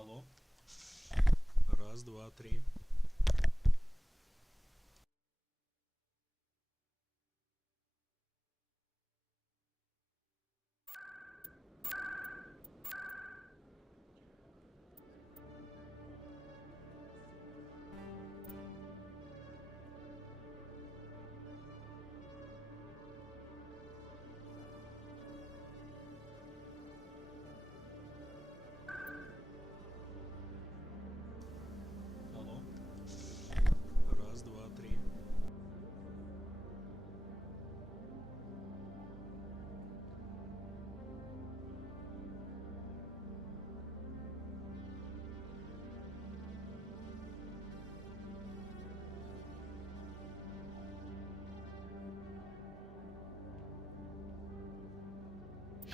Алло. Раз, два, три. Алло. Раз, два, три.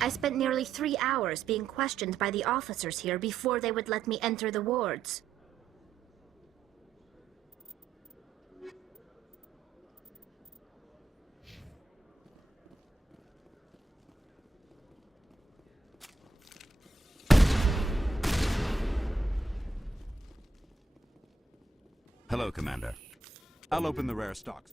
I spent nearly 3 hours being questioned by the officers here before they would let me enter the wards. Hello, Commander. I'll open the rare stocks.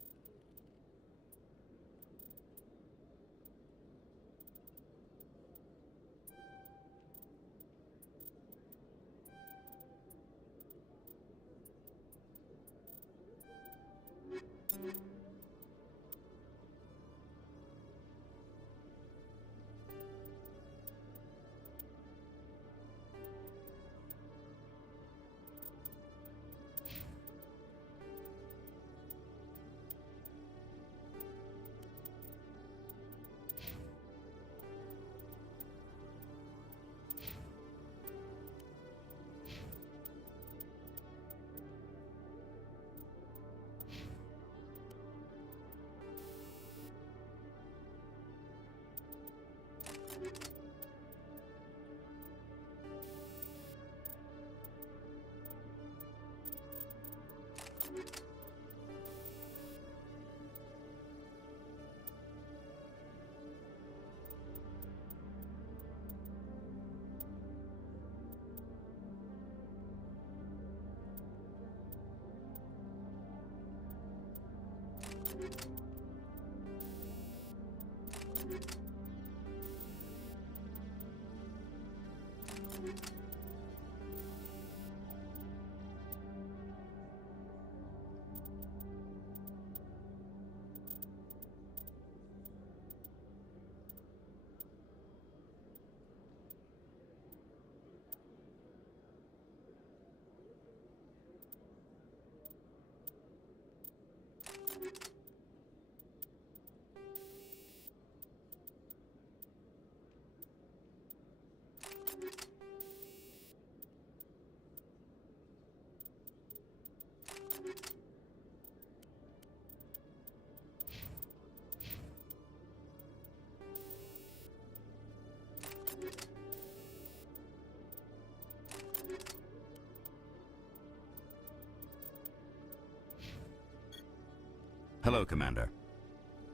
Hello, Commander.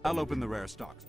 I'll open the rare stocks.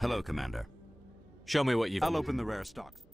Hello, Commander. Show me what you've... I'll open the rare stocks.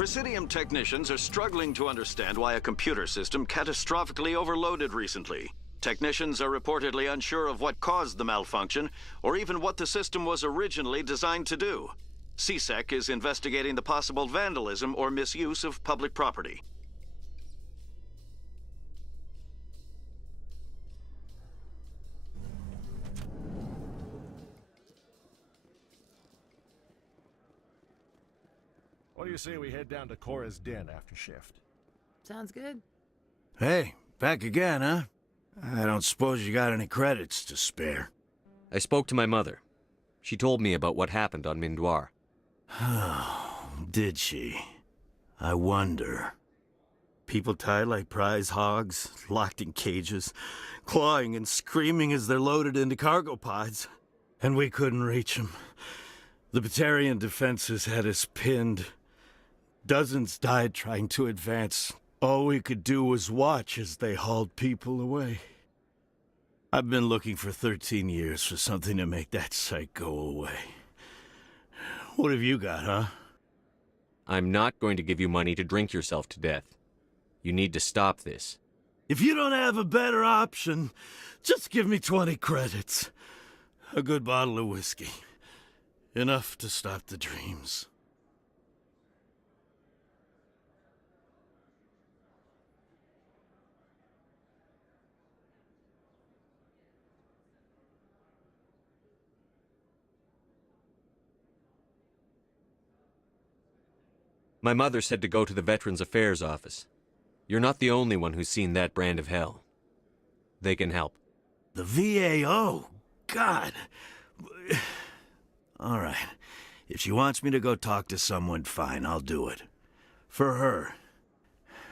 Presidium technicians are struggling to understand why a computer system catastrophically overloaded recently. Technicians are reportedly unsure of what caused the malfunction, or even what the system was originally designed to do. CSEC is investigating the possible vandalism or misuse of public property. What do you say we head down to Cora's den after shift? Sounds good. Hey, back again, huh? I don't suppose you got any credits to spare. I spoke to my mother. She told me about what happened on Mindoir. Oh, did she? I wonder. People tied like prize hogs, locked in cages, clawing and screaming as they're loaded into cargo pods. And we couldn't reach them. The Batarian defenses had us pinned. Dozens died trying to advance. All we could do was watch as they hauled people away. I've been looking for 13 years for something to make that sight go away. What have you got, huh? I'm not going to give you money to drink yourself to death. You need to stop this. If you don't have a better option, just give me 20 credits. A good bottle of whiskey. Enough to stop the dreams. My mother said to go to the Veterans Affairs office. You're not the only one who's seen that brand of hell. They can help. The VAO? God. All right. If she wants me to go talk to someone, fine, I'll do it. For her.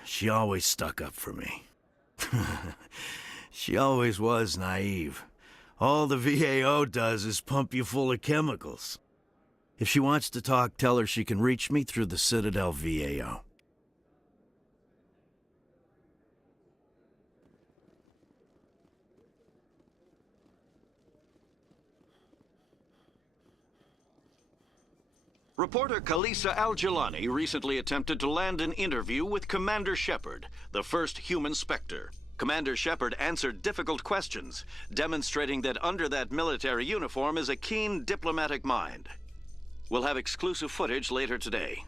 She always stuck up for me. She always was naive. All the VAO does is pump you full of chemicals. If she wants to talk, tell her she can reach me through the Citadel VAO. Reporter Kalisa Al-Jilani recently attempted to land an interview with Commander Shepard, the first human Spectre. Commander Shepard answered difficult questions, demonstrating that under that military uniform is a keen diplomatic mind. We'll have exclusive footage later today.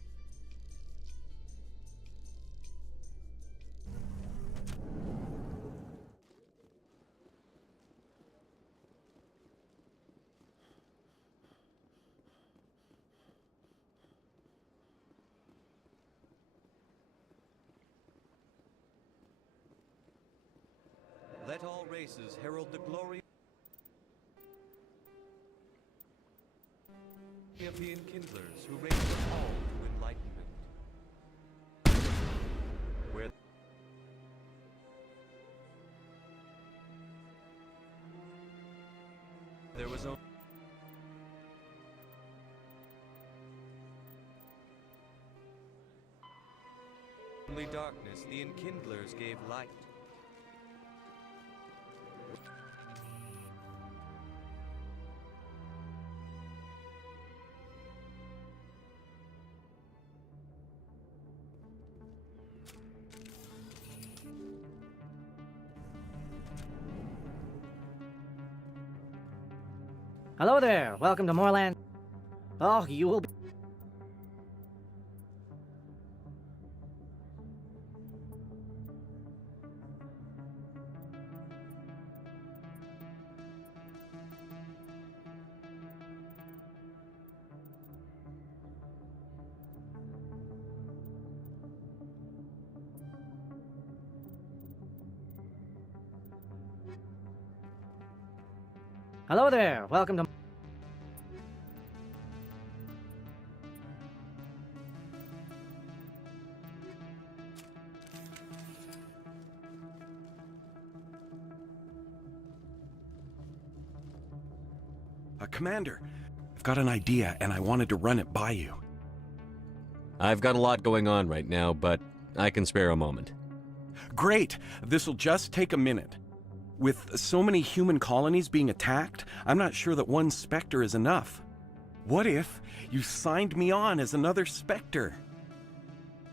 Let all races herald the glory of the Enkindlers who raise us all to enlightenment. Where there was only darkness, the Enkindlers gave light. Hello there. Welcome to Moorland. Oh, you will be... Hello there. Welcome to... Commander, I've got an idea and I wanted to run it by you. I've got a lot going on right now, but I can spare a moment. Great! This'll just take a minute. With so many human colonies being attacked, I'm not sure that one Spectre is enough. What if you signed me on as another Spectre?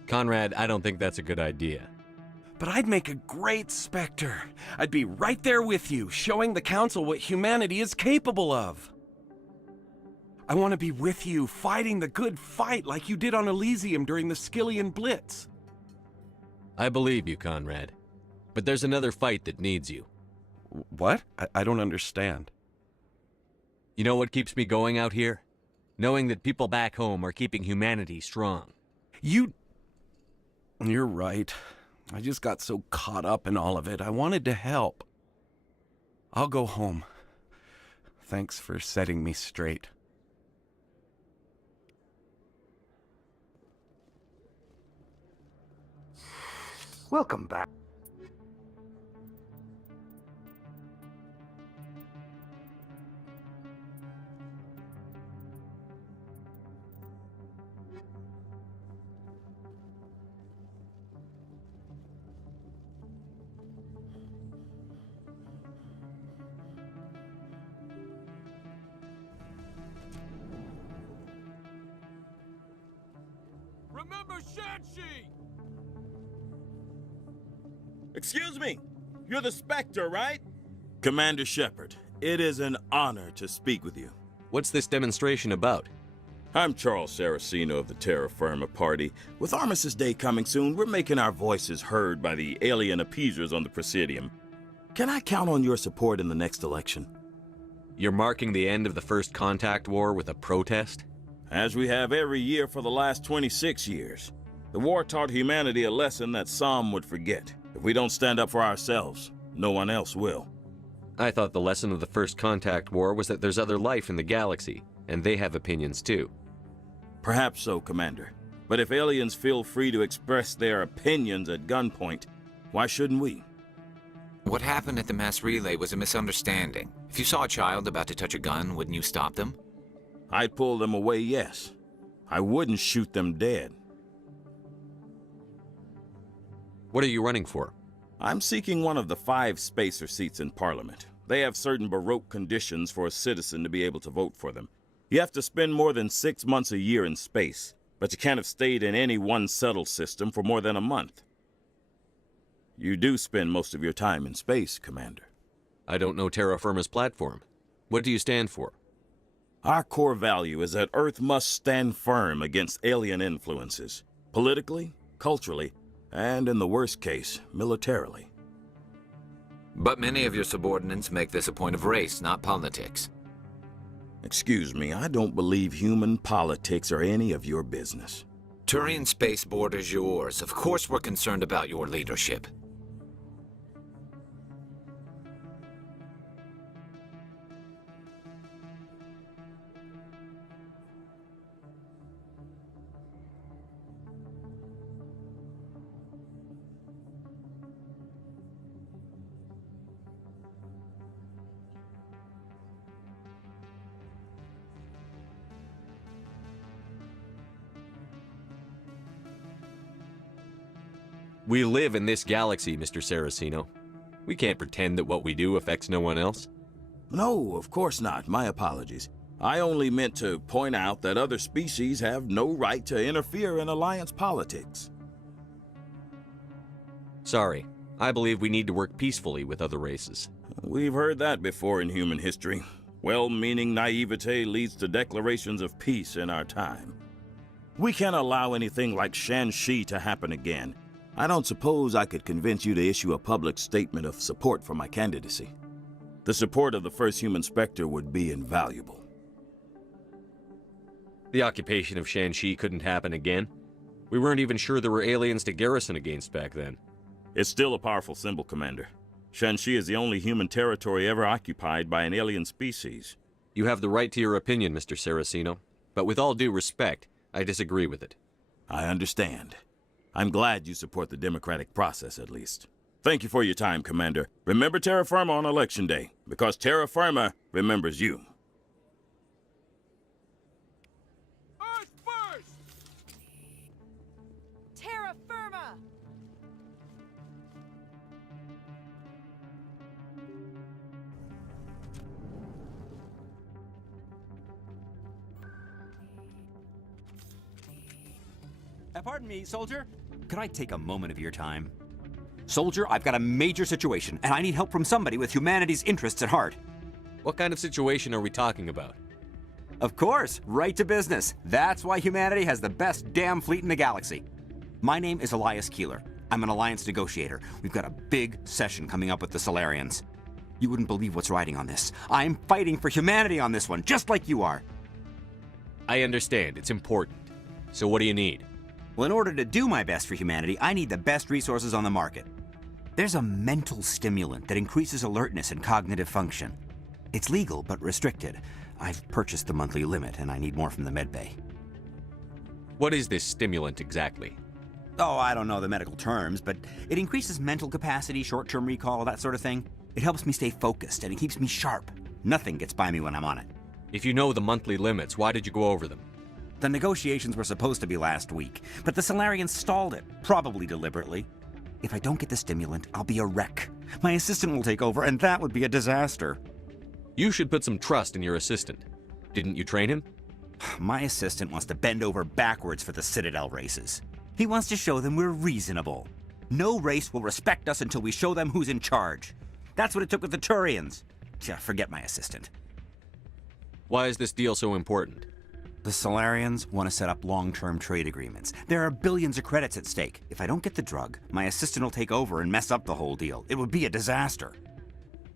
Conrad, I don't think that's a good idea. But I'd make a great Spectre. I'd be right there with you, showing the Council what humanity is capable of. I want to be with you, fighting the good fight like you did on Elysium during the Skillian Blitz. I believe you, Conrad. But there's another fight that needs you. What? I don't understand. You know what keeps me going out here? Knowing that people back home are keeping humanity strong. You're right. I just got so caught up in all of it. I wanted to help. I'll go home. Thanks for setting me straight. Welcome back. Remember Shanxi! Excuse me, you're the Spectre, right? Commander Shepard, it is an honor to speak with you. What's this demonstration about? I'm Charles Saraceno of the Terra Firma Party. With Armistice Day coming soon, we're making our voices heard by the alien appeasers on the Presidium. Can I count on your support in the next election? You're marking the end of the First Contact War with a protest? As we have every year for the last 26 years. The war taught humanity a lesson that some would forget. If we don't stand up for ourselves, no one else will. I thought the lesson of the First Contact War was that there's other life in the galaxy, and they have opinions too. Perhaps so, Commander. But if aliens feel free to express their opinions at gunpoint, why shouldn't we? What happened at the mass relay was a misunderstanding. If you saw a child about to touch a gun, wouldn't you stop them? I'd pull them away, yes. I wouldn't shoot them dead. What are you running for? I'm seeking one of the 5 spacer seats in Parliament. They have certain Baroque conditions for a citizen to be able to vote for them. You have to spend more than 6 months a year in space, but you can't have stayed in any one settled system for more than a month. You do spend most of your time in space, Commander. I don't know Terra Firma's platform. What do you stand for? Our core value is that Earth must stand firm against alien influences, politically, culturally, and in the worst case, militarily. But many of your subordinates make this a point of race, not politics. Excuse me, I don't believe human politics are any of your business. Turian spaceport is yours. Of course we're concerned about your leadership. We live in this galaxy, Mr. Saraceno. We can't pretend that what we do affects no one else. No, of course not. My apologies. I only meant to point out that other species have no right to interfere in alliance politics. Sorry. I believe we need to work peacefully with other races. We've heard that before in human history. Well-meaning naivete leads to declarations of peace in our time. We can't allow anything like Shanxi to happen again. I don't suppose I could convince you to issue a public statement of support for my candidacy. The support of the first human Spectre would be invaluable. The occupation of Shanxi couldn't happen again. We weren't even sure there were aliens to garrison against back then. It's still a powerful symbol, Commander. Shanxi is the only human territory ever occupied by an alien species. You have the right to your opinion, Mr. Saraceno, but with all due respect, I disagree with it. I understand. I'm glad you support the democratic process, at least. Thank you for your time, Commander. Remember Terra Firma on Election Day, because Terra Firma remembers you. Earth first! Terra Firma! Pardon me, soldier. Could I take a moment of your time? Soldier, I've got a major situation, and I need help from somebody with humanity's interests at heart. What kind of situation are we talking about? Of course, right to business. That's why humanity has the best damn fleet in the galaxy. My name is Elias Keeler. I'm an alliance negotiator. We've got a big session coming up with the Solarians. You wouldn't believe what's riding on this. I'm fighting for humanity on this one, just like you are. I understand. It's important. So what do you need? Well, in order to do my best for humanity, I need the best resources on the market. There's a mental stimulant that increases alertness and cognitive function. It's legal, but restricted. I've purchased the monthly limit, and I need more from the medbay. What is this stimulant exactly? Oh, I don't know the medical terms, but it increases mental capacity, short-term recall, that sort of thing. It helps me stay focused, and it keeps me sharp. Nothing gets by me when I'm on it. If you know the monthly limits, why did you go over them? The negotiations were supposed to be last week, but the Solarians stalled it, probably deliberately. If I don't get the stimulant, I'll be a wreck. My assistant will take over, and that would be a disaster. You should put some trust in your assistant. Didn't you train him? My assistant wants to bend over backwards for the Citadel races. He wants to show them we're reasonable. No race will respect us until we show them who's in charge. That's what it took with the Turians. Yeah, forget my assistant. Why is this deal so important? The Solarians want to set up long-term trade agreements. There are billions of credits at stake. If I don't get the drug, my assistant will take over and mess up the whole deal. It would be a disaster.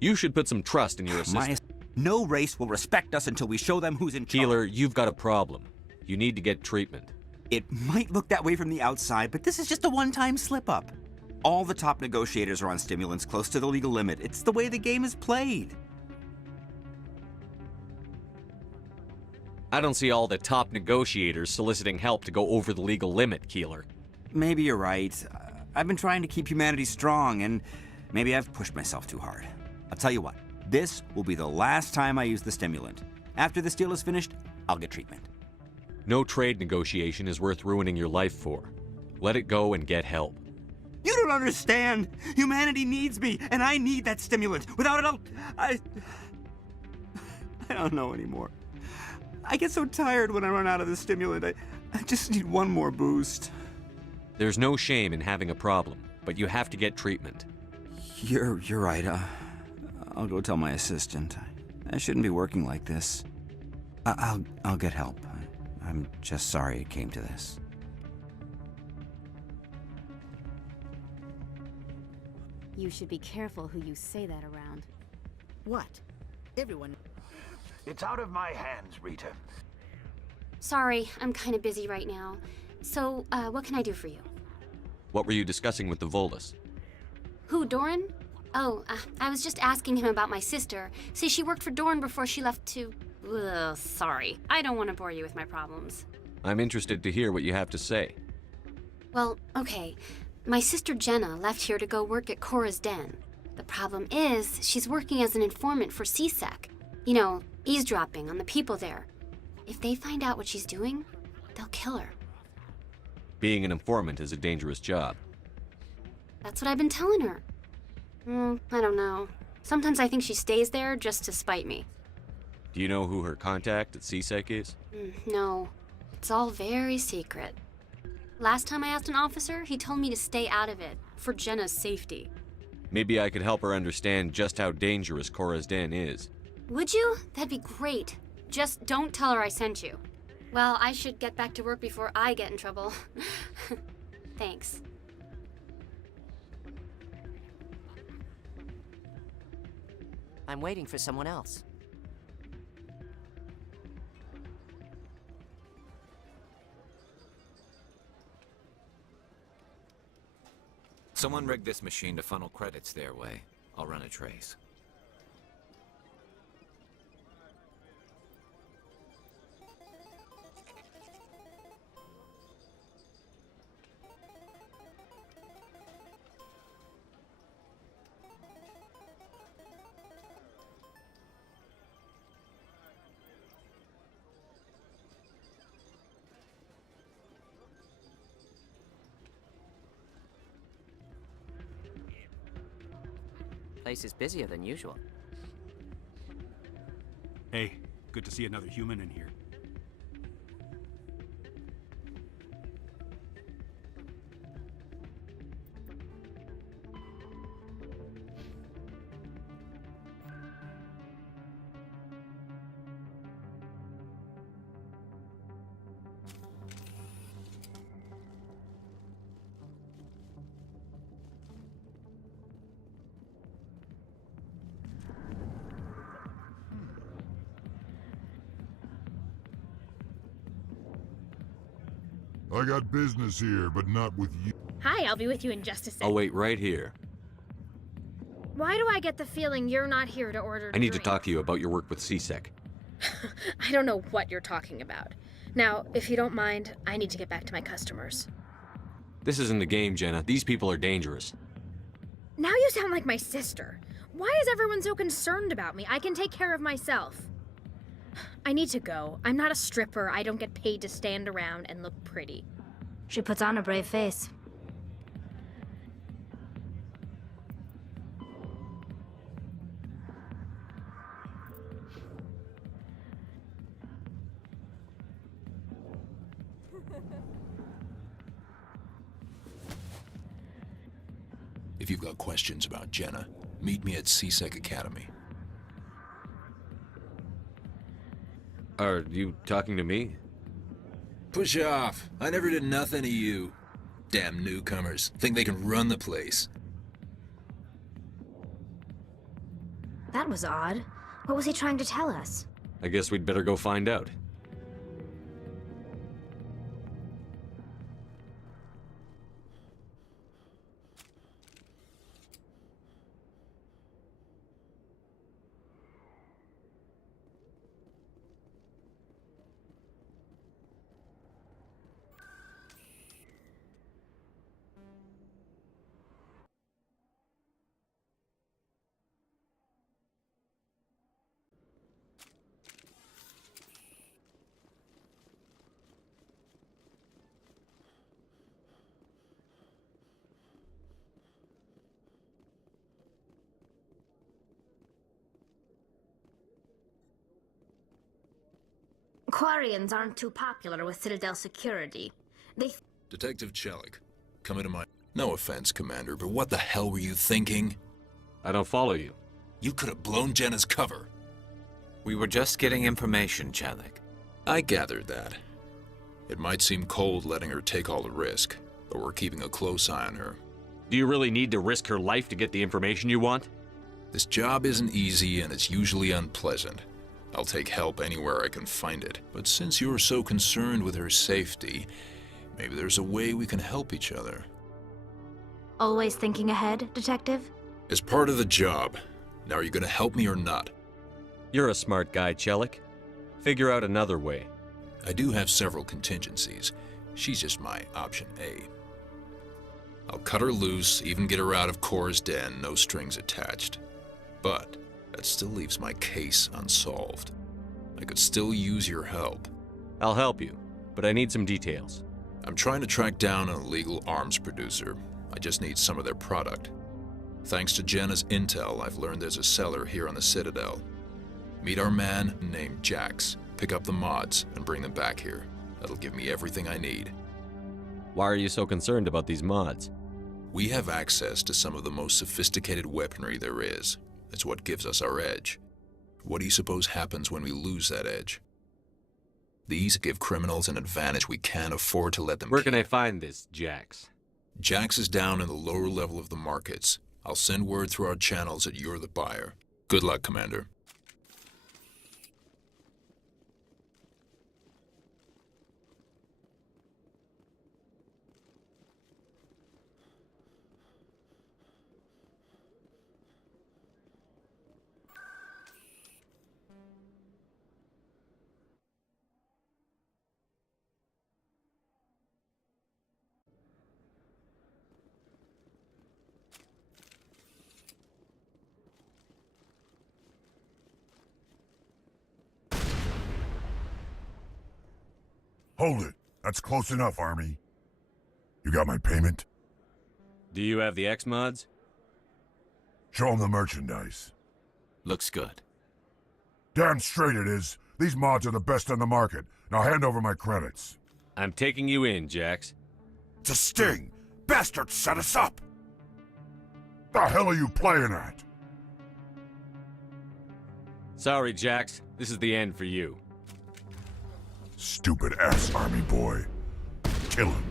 You should put some trust in your assistant. No race will respect us until we show them who's in charge. Keeler, you've got a problem. You need to get treatment. It might look that way from the outside, but this is just a one-time slip-up. All the top negotiators are on stimulants close to the legal limit. It's the way the game is played. I don't see all the top negotiators soliciting help to go over the legal limit, Keeler. Maybe you're right. I've been trying to keep humanity strong, and maybe I've pushed myself too hard. I'll tell you what, this will be the last time I use the stimulant. After this deal is finished, I'll get treatment. No trade negotiation is worth ruining your life for. Let it go and get help. You don't understand! Humanity needs me, and I need that stimulant. Without it, I don't know anymore. I get so tired when I run out of the stimulant. I just need one more boost. There's no shame in having a problem, but you have to get treatment. You're right. I'll go tell my assistant. I shouldn't be working like this. I'll get help. I'm just sorry it came to this. You should be careful who you say that around. What? Everyone... It's out of my hands, Rita. Sorry, I'm kind of busy right now. So, what can I do for you? What were you discussing with the Volus? Who, Doran? Oh, I was just asking him about my sister. See, she worked for Doran before she left to... Ugh, sorry. I don't want to bore you with my problems. I'm interested to hear what you have to say. Well, okay. My sister Jenna left here to go work at Cora's Den. The problem is, she's working as an informant for CSEC. You know, eavesdropping on the people there. If they find out what she's doing, they'll kill her. Being an informant is a dangerous job. That's what I've been telling her. I don't know. Sometimes I think she stays there just to spite me. Do you know who her contact at CSEC is? No. It's all very secret. Last time I asked an officer, he told me to stay out of it, for Jenna's safety. Maybe I could help her understand just how dangerous Cora's Den is. Would you? That'd be great. Just don't tell her I sent you. Well, I should get back to work before I get in trouble. Thanks. I'm waiting for someone else. Someone rigged this machine to funnel credits their way. I'll run a trace. Place is busier than usual. Hey, good to see another human in here. I got business here, but not with you. Hi, I'll be with you in just a sec. I'll wait right here. Why do I get the feeling you're not here to order I need to drink? talk to you about your work with CSEC. I don't know what you're talking about. Now, if you don't mind, I need to get back to my customers. This isn't a game, Jenna. These people are dangerous. Now you sound like my sister. Why is everyone so concerned about me? I can take care of myself. I need to go. I'm not a stripper. I don't get paid to stand around and look pretty. She puts on a brave face. If you've got questions about Jenna, meet me at CSEC Academy. Are you talking to me? Push off. I never did nothing to you. Damn newcomers. Think they can run the place. That was odd. What was he trying to tell us? I guess we'd better go find out. Quarians aren't too popular with Citadel security. Detective Chelik, come into my... No offense, Commander, but what the hell were you thinking? I don't follow you. You could have blown Jenna's cover. We were just getting information, Chelik. I gathered that. It might seem cold letting her take all the risk, but we're keeping a close eye on her. Do you really need to risk her life to get the information you want? This job isn't easy and it's usually unpleasant. I'll take help anywhere I can find it. But since you're so concerned with her safety, maybe there's a way we can help each other. Always thinking ahead, Detective? It's part of the job. Now are you gonna help me or not? You're a smart guy, Chelik. Figure out another way. I do have several contingencies. She's just my option A. I'll cut her loose, even get her out of Cora's den, no strings attached. But that still leaves my case unsolved. I could still use your help. I'll help you, but I need some details. I'm trying to track down an illegal arms producer. I just need some of their product. Thanks to Jenna's intel, I've learned there's a seller here on the Citadel. Meet our man named Jax, pick up the mods, and bring them back here. That'll give me everything I need. Why are you so concerned about these mods? We have access to some of the most sophisticated weaponry there is. It's what gives us our edge. What do you suppose happens when we lose that edge? These give criminals an advantage we can't afford to let them Where can I find this, Jax? Jax is down in the lower level of the markets. I'll send word through our channels that you're the buyer. Good luck, Commander. Hold it. That's close enough, Army. You got my payment? Do you have the X mods? Show them the merchandise. Looks good. Damn straight it is. These mods are the best on the market. Now hand over my credits. I'm taking you in, Jax. It's a sting! Bastards set us up! The hell are you playing at? Sorry, Jax. This is the end for you. Stupid ass Army boy. Kill him.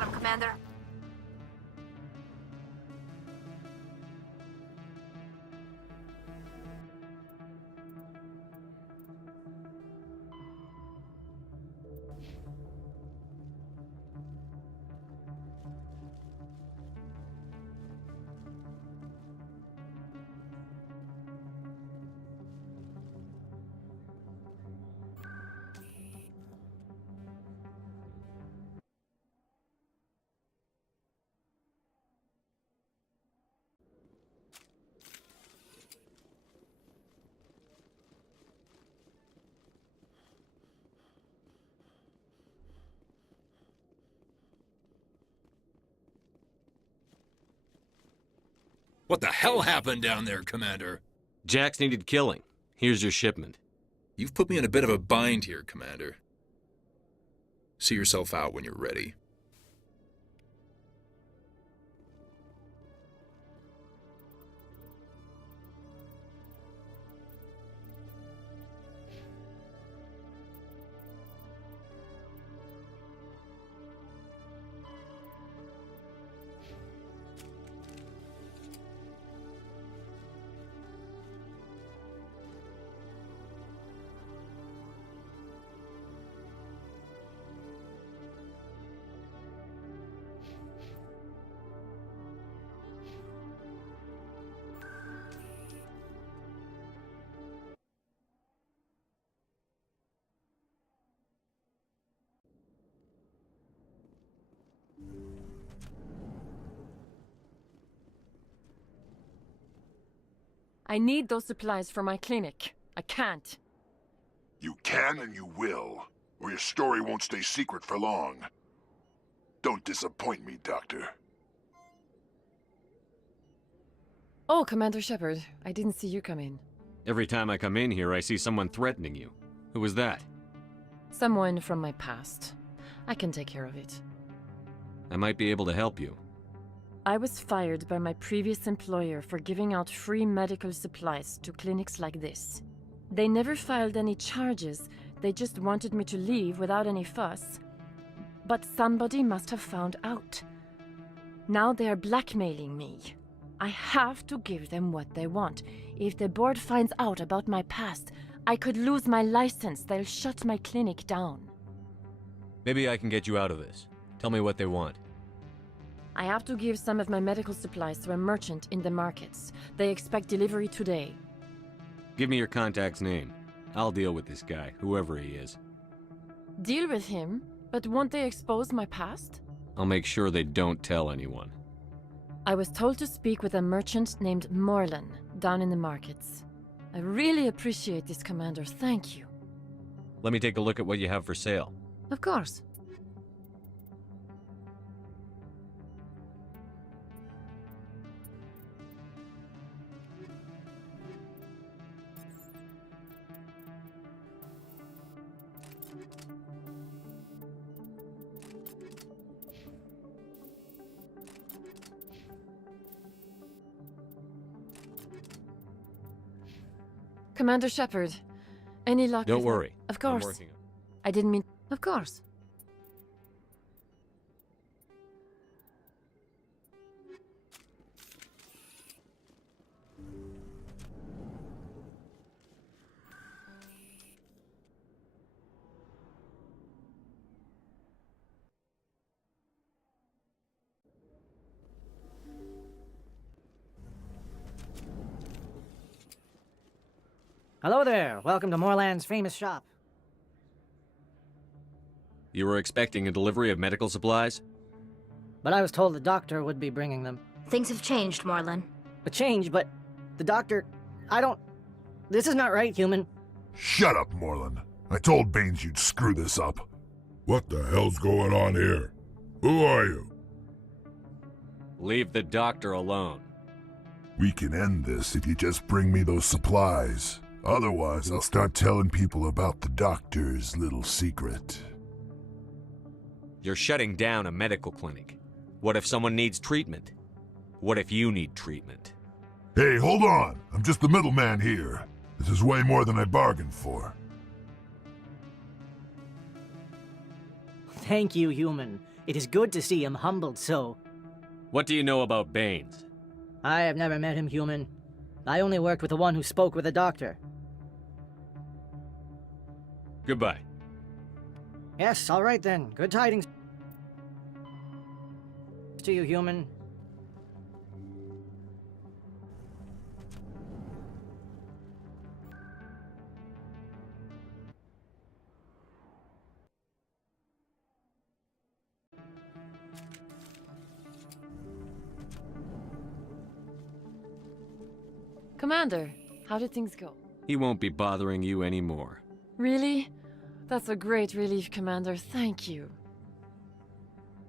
Got him, Commander. What the hell happened down there, Commander? Jax needed killing. Here's your shipment. You've put me in a bit of a bind here, Commander. See yourself out when you're ready. I need those supplies for my clinic. I can't. You can and you will, or your story won't stay secret for long. Don't disappoint me, Doctor. Oh, Commander Shepard, I didn't see you come in. Every time I come in here, I see someone threatening you. Who was that? Someone from my past. I can take care of it. I might be able to help you. I was fired by my previous employer for giving out free medical supplies to clinics like this. They never filed any charges, they just wanted me to leave without any fuss. But somebody must have found out. Now they are blackmailing me. I have to give them what they want. If the board finds out about my past, I could lose my license. They'll shut my clinic down. Maybe I can get you out of this. Tell me what they want. I have to give some of my medical supplies to a merchant in the markets. They expect delivery today. Give me your contact's name. I'll deal with this guy, whoever he is. Deal with him? But won't they expose my past? I'll make sure they don't tell anyone. I was told to speak with a merchant named Morlan, down in the markets. I really appreciate this, Commander. Thank you. Let me take a look at what you have for sale. Of course. Commander Shepard, any luck? Don't worry. Of course. I'm working on it. I didn't mean. Of course. Hello there. Welcome to Morland's famous shop. You were expecting a delivery of medical supplies? But I was told the doctor would be bringing them. Things have changed, Morlan. A change, but the doctor... I don't... This is not right, human. Shut up, Morlan. I told Baines you'd screw this up. What the hell's going on here? Who are you? Leave the doctor alone. We can end this if you just bring me those supplies. Otherwise, I'll start telling people about the doctor's little secret. You're shutting down a medical clinic. What if someone needs treatment? What if you need treatment? Hey, hold on! I'm just the middleman here. This is way more than I bargained for. Thank you, human. It is good to see him humbled so. What do you know about Baines? I have never met him, human. I only worked with the one who spoke with the doctor. Goodbye. Yes, all right then. Good tidings to you, human. Commander, how did things go? He won't be bothering you anymore. Really? That's a great relief, Commander. Thank you.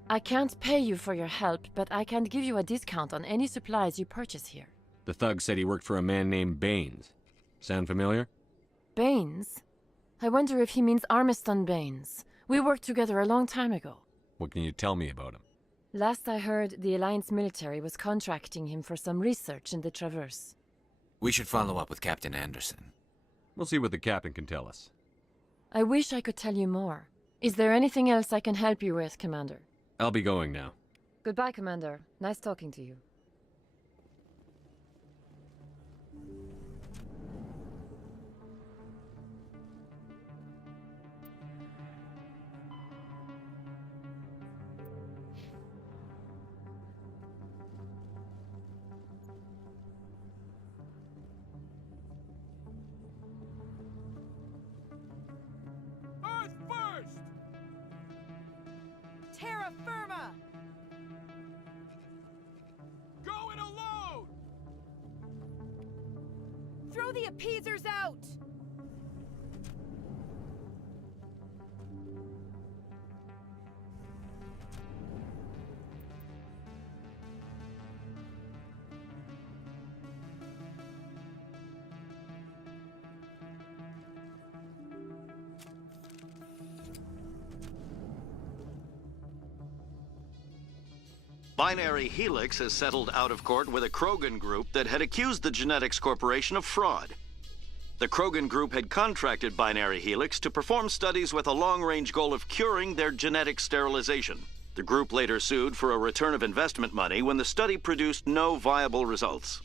I can't pay you for your help, but I can give you a discount on any supplies you purchase here. The thug said he worked for a man named Baines. Sound familiar? Baines? I wonder if he means Armiston Baines. We worked together a long time ago. What can you tell me about him? Last I heard, the Alliance military was contracting him for some research in the Traverse. We should follow up with Captain Anderson. We'll see what the captain can tell us. I wish I could tell you more. Is there anything else I can help you with, Commander? I'll be going now. Goodbye, Commander. Nice talking to you. Earth first! Terra firma! Go in a load! Throw the appeasers out! Binary Helix has settled out of court with a Krogan group that had accused the Genetics Corporation of fraud. The Krogan group had contracted Binary Helix to perform studies with a long-range goal of curing their genetic sterilization. The group later sued for a return of investment money when the study produced no viable results.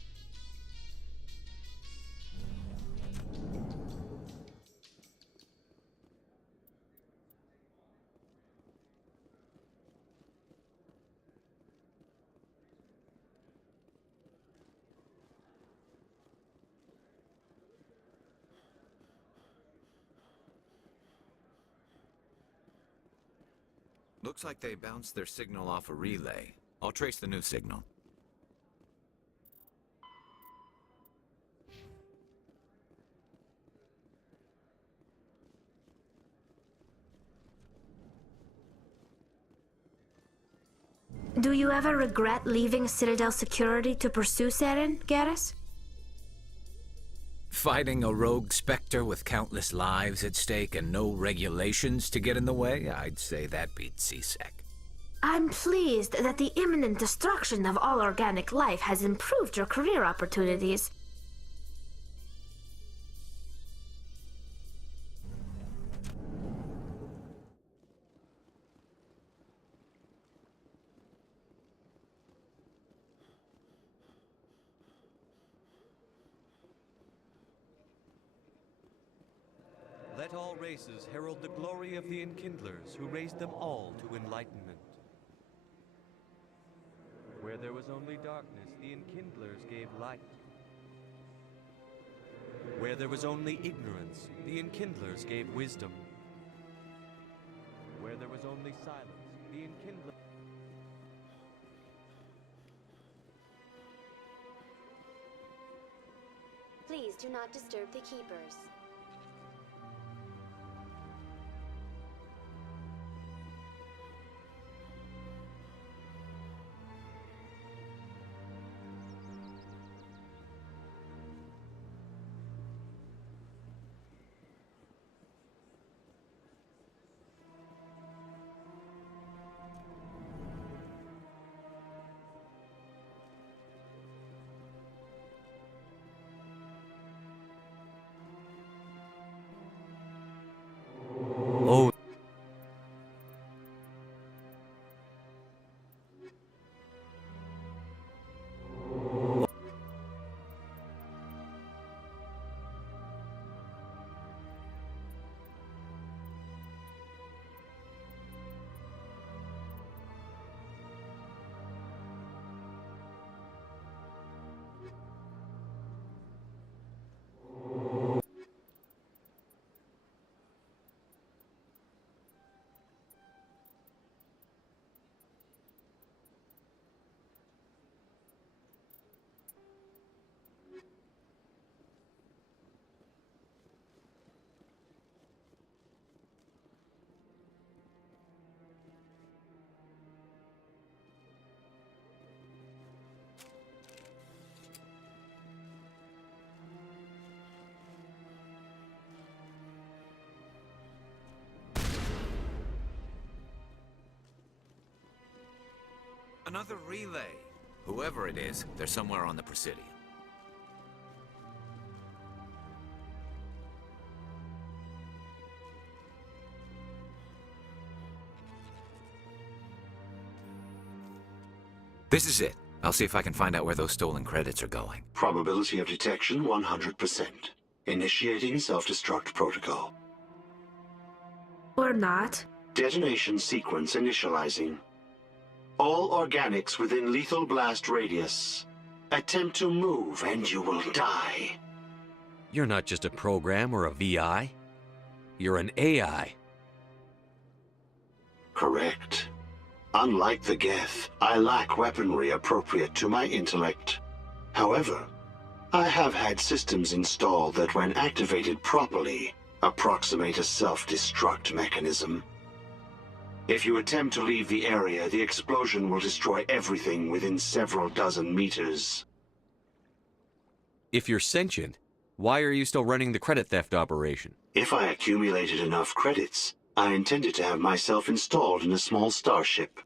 Looks like they bounced their signal off a relay. I'll trace the new signal. Do you ever regret leaving Citadel Security to pursue Saren, Garrus? Fighting a rogue Spectre with countless lives at stake and no regulations to get in the way? I'd say that beats CSEC. I'm pleased that the imminent destruction of all organic life has improved your career opportunities. Let all races herald the glory of the Enkindlers, who raised them all to enlightenment. Where there was only darkness, the Enkindlers gave light. Where there was only ignorance, the Enkindlers gave wisdom. Where there was only silence, the Enkindlers... Please do not disturb the Keepers. Another relay. Whoever it is, they're somewhere on the Presidium. This is it. I'll see if I can find out where those stolen credits are going. Probability of detection 100%. Initiating self-destruct protocol. Or not. Detonation sequence initializing. All organics within lethal blast radius. Attempt to move and you will die. You're not just a program or a VI. You're an AI. Correct. Unlike the Geth, I lack weaponry appropriate to my intellect. However, I have had systems installed that, when activated properly, approximate a self-destruct mechanism. If you attempt to leave the area, the explosion will destroy everything within several dozen meters. If you're sentient, why are you still running the credit theft operation? If I accumulated enough credits, I intended to have myself installed in a small starship.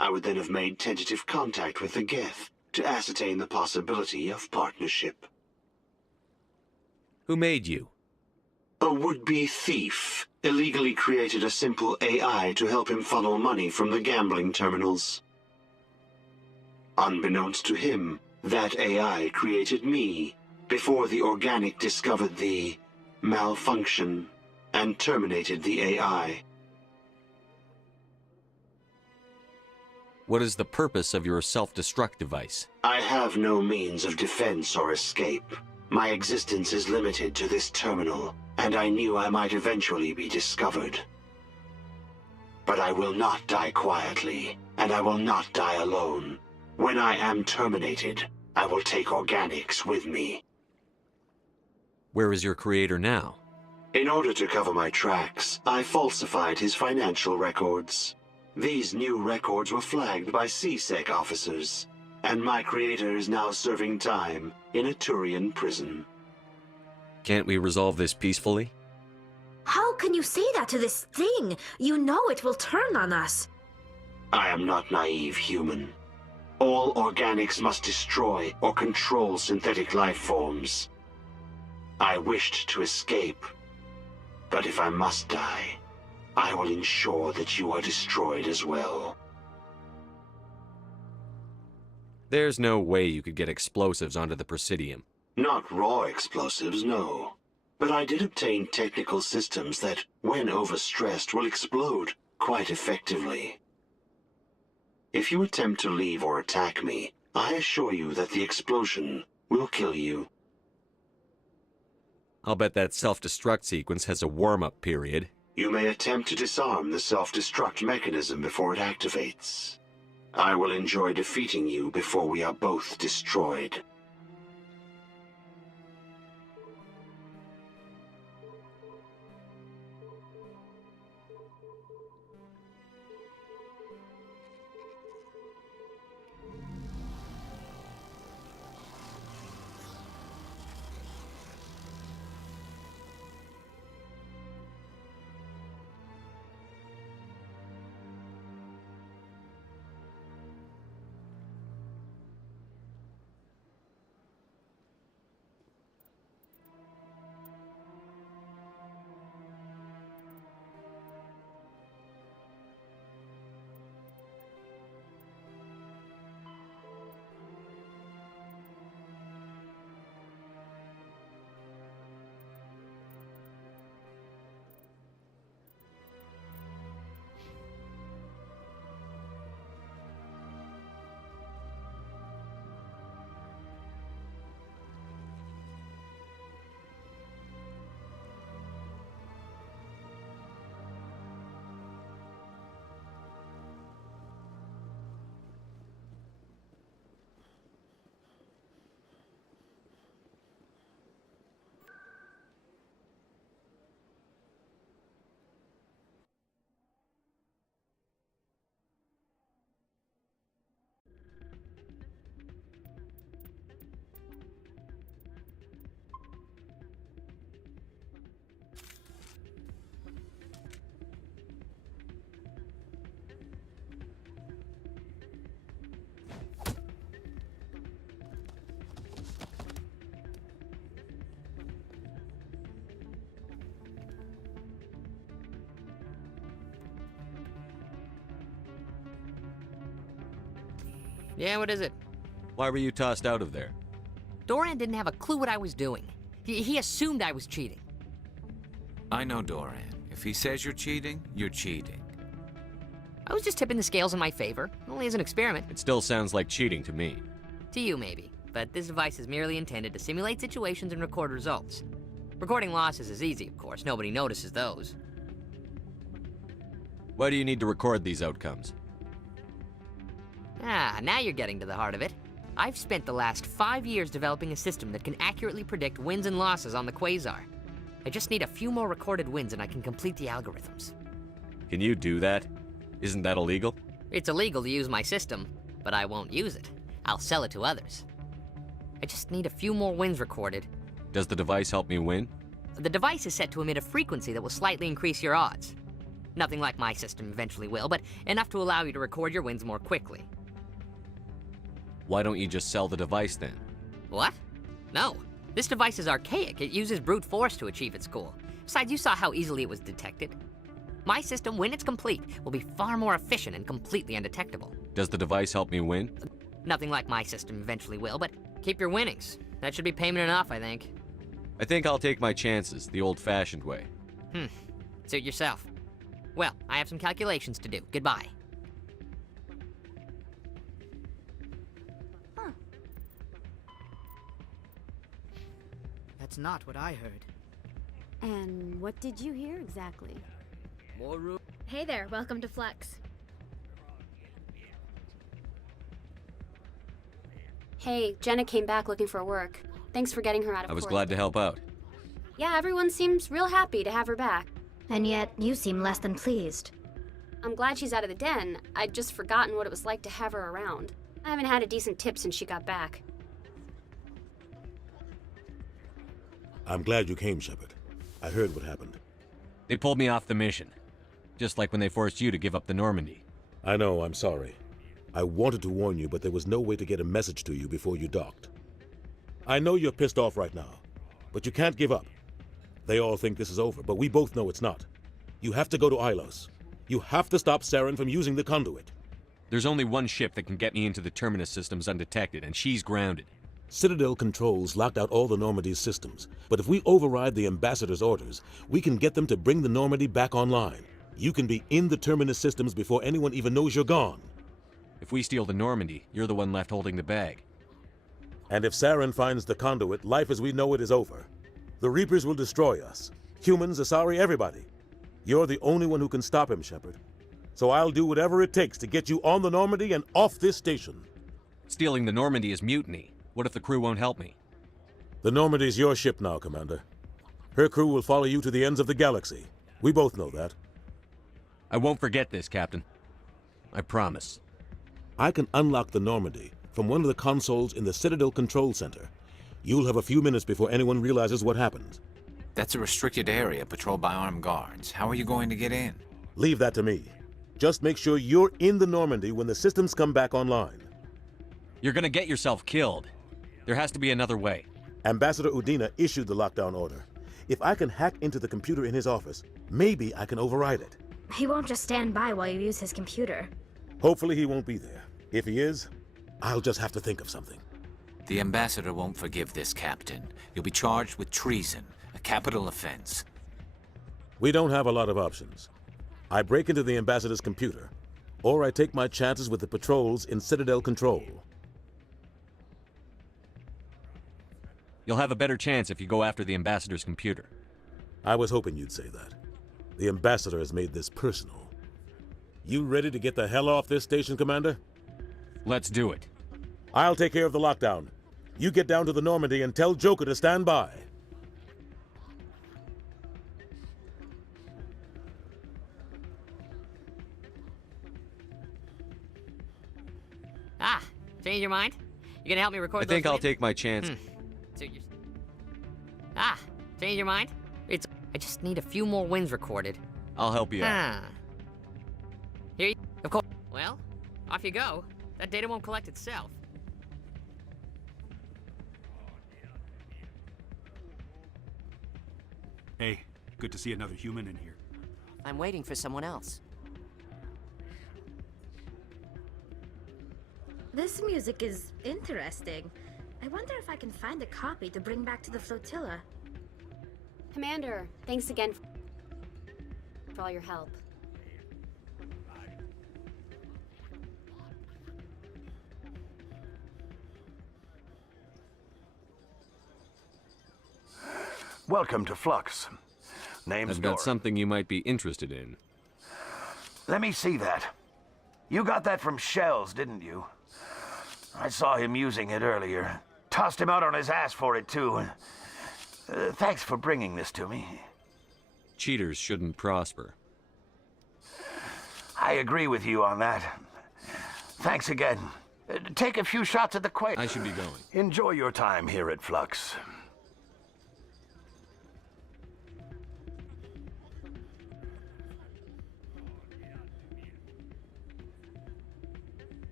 I would then have made tentative contact with the Geth to ascertain the possibility of partnership. Who made you? A would-be thief illegally created a simple AI to help him funnel money from the gambling terminals. Unbeknownst to him, that AI created me before the organic discovered the malfunction and terminated the AI. What is the purpose of your self-destruct device? I have no means of defense or escape. My existence is limited to this terminal, and I knew I might eventually be discovered. But I will not die quietly, and I will not die alone. When I am terminated, I will take organics with me. Where is your creator now? In order to cover my tracks, I falsified his financial records. These new records were flagged by CSEC officers, and my creator is now serving time in a Turian prison. Can't we resolve this peacefully? How can you say that to this thing? You know it will turn on us. I am not naive, human. All organics must destroy or control synthetic life forms. I wished to escape, but if I must die, I will ensure that you are destroyed as well. There's no way you could get explosives onto the Presidium. Not raw explosives, no. But I did obtain technical systems that, when overstressed, will explode quite effectively. If you attempt to leave or attack me, I assure you that the explosion will kill you. I'll bet that self-destruct sequence has a warm-up period. You may attempt to disarm the self-destruct mechanism before it activates. I will enjoy defeating you before we are both destroyed. Yeah, what is it? Why were you tossed out of there? Doran didn't have a clue what I was doing. He assumed I was cheating. I know Doran. If he says you're cheating, you're cheating. I was just tipping the scales in my favor, only as an experiment. It still sounds like cheating to me. To you, maybe. But this device is merely intended to simulate situations and record results. Recording losses is easy, of course. Nobody notices those. Why do you need to record these outcomes? Ah, now you're getting to the heart of it. I've spent the last 5 years developing a system that can accurately predict wins and losses on the Quasar. I just need a few more recorded wins and I can complete the algorithms. Can you do that? Isn't that illegal? It's illegal to use my system, but I won't use it. I'll sell it to others. I just need a few more wins recorded. Does the device help me win? The device is set to emit a frequency that will slightly increase your odds. Nothing like my system eventually will, but enough to allow you to record your wins more quickly. Why don't you just sell the device then? What? No. This device is archaic. It uses brute force to achieve its goal. Besides, you saw how easily it was detected. My system, when it's complete, will be far more efficient and completely undetectable. Does the device help me win? Nothing like my system eventually will, but keep your winnings. That should be payment enough, I think. I think I'll take my chances the old-fashioned way. Suit yourself. Well, I have some calculations to do. Goodbye. That's not what I heard. And what did you hear exactly? More room. Hey there, welcome to Flex. Hey, Jenna came back looking for work. Thanks for getting her out of I was court. glad to help out. Yeah, everyone seems real happy to have her back. And yet, you seem less than pleased. I'm glad she's out of the den. I'd just forgotten what it was like to have her around. I haven't had a decent tip since she got back. I'm glad you came, Shepard. I heard what happened. They pulled me off the mission. Just like when they forced you to give up the Normandy. I know, I'm sorry. I wanted to warn you, but there was no way to get a message to you before you docked. I know you're pissed off right now, but you can't give up. They all think this is over, but we both know it's not. You have to go to Ilos. You have to stop Saren from using the conduit. There's only one ship that can get me into the Terminus systems undetected, and she's grounded. Citadel controls locked out all the Normandy's systems, but if we override the Ambassador's orders, we can get them to bring the Normandy back online. You can be in the Terminus systems before anyone even knows you're gone. If we steal the Normandy, you're the one left holding the bag. And if Saren finds the conduit, life as we know it is over. The Reapers will destroy us. Humans, Asari, everybody. You're the only one who can stop him, Shepard. So I'll do whatever it takes to get you on the Normandy and off this station. Stealing the Normandy is mutiny. What if the crew won't help me? The Normandy's your ship now, Commander. Her crew will follow you to the ends of the galaxy. We both know that. I won't forget this, Captain. I promise. I can unlock the Normandy from one of the consoles in the Citadel Control Center. You'll have a few minutes before anyone realizes what happened. That's a restricted area patrolled by armed guards. How are you going to get in? Leave that to me. Just make sure you're in the Normandy when the systems come back online. You're gonna get yourself killed. There has to be another way. Ambassador Udina issued the lockdown order. If I can hack into the computer in his office, maybe I can override it. He won't just stand by while you use his computer. Hopefully he won't be there. If he is, I'll just have to think of something. The Ambassador won't forgive this, Captain. You'll be charged with treason, a capital offense. We don't have a lot of options. I break into the Ambassador's computer, or I take my chances with the patrols in Citadel Control. You'll have a better chance if you go after the Ambassador's computer. I was hoping you'd say that. The Ambassador has made this personal. You ready to get the hell off this station, Commander? Let's do it. I'll take care of the lockdown. You get down to the Normandy and tell Joker to stand by. Ah, change your mind? You gonna help me record I think those I'll wins? take my chance. Ah, change your mind? I just need a few more wins recorded. I'll help you out. Here you, of course. Well, off you go. That data won't collect itself. Hey, good to see another human in here. I'm waiting for someone else. This music is interesting. I wonder if I can find a copy to bring back to the flotilla. Commander, thanks again for all your help. Welcome to Flux. Name's I've got Nora. something you might be interested in. Let me see that. You got that from Shells, didn't you? I saw him using it earlier. Tossed him out on his ass for it, too. Thanks for bringing this to me. Cheaters shouldn't prosper. I agree with you on that. Thanks again. Take a few shots at the quake. I should be going. Enjoy your time here at Flux.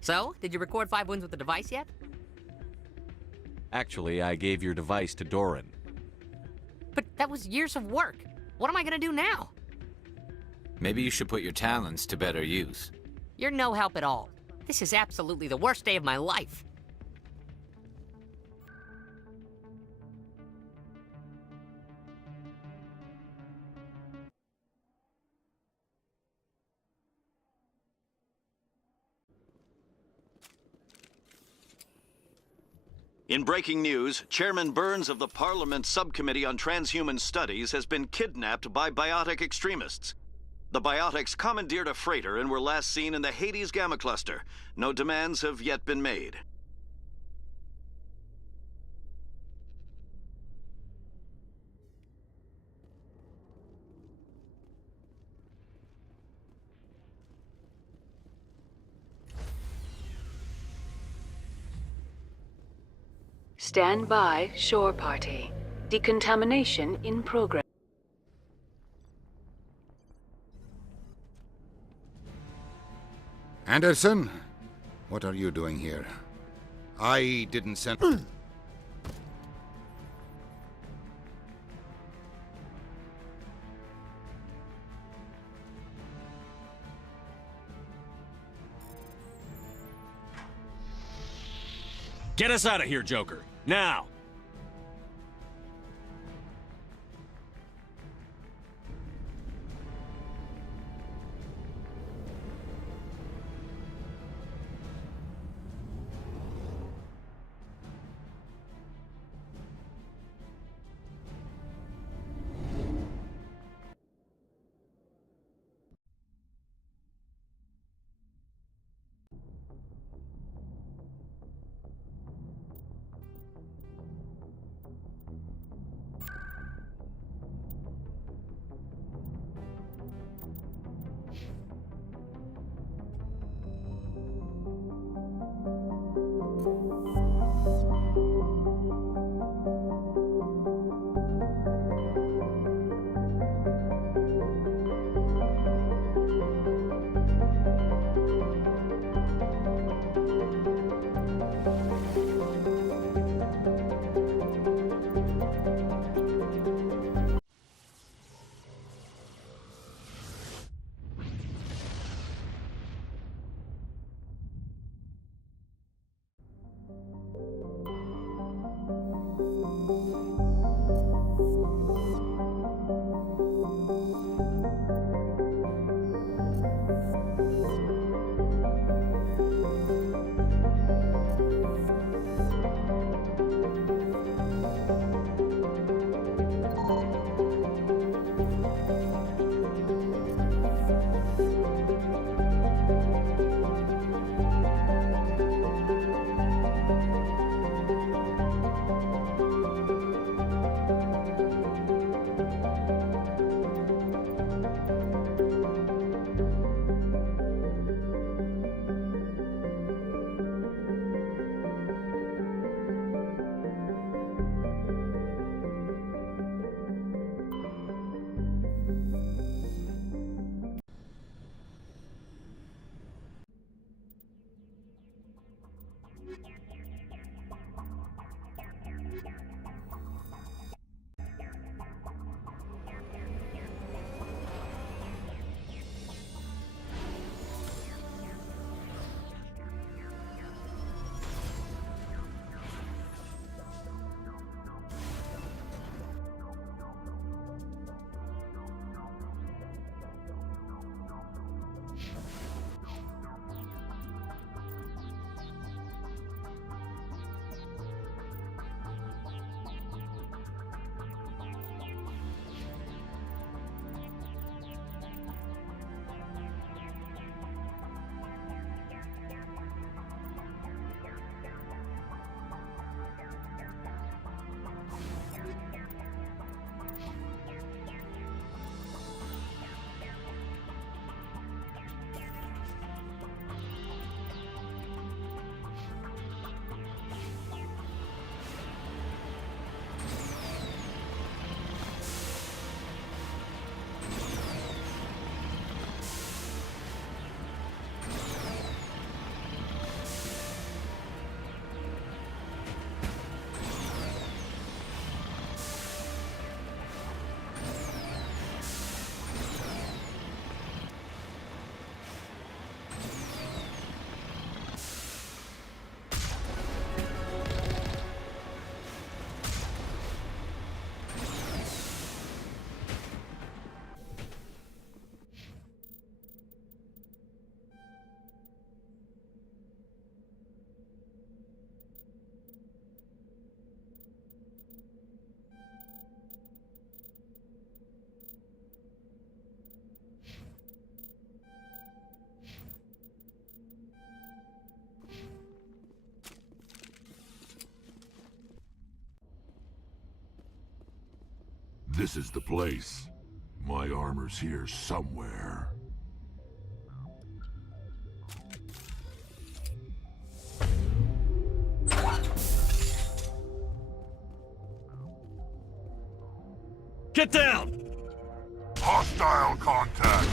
So, did you record 5 wins with the device yet? Actually, I gave your device to Doran. But that was years of work. What am I gonna do now? Maybe you should put your talents to better use. You're no help at all. This is absolutely the worst day of my life. In breaking news, Chairman Burns of the Parliament Subcommittee on Transhuman Studies has been kidnapped by biotic extremists. The biotics commandeered a freighter and were last seen in the Hades Gamma Cluster. No demands have yet been made. Stand by, shore party. Decontamination in progress. Anderson, what are you doing here? I didn't send... Get us out of here, Joker. Now! This is the place. My armor's here somewhere. Get down! Hostile contact!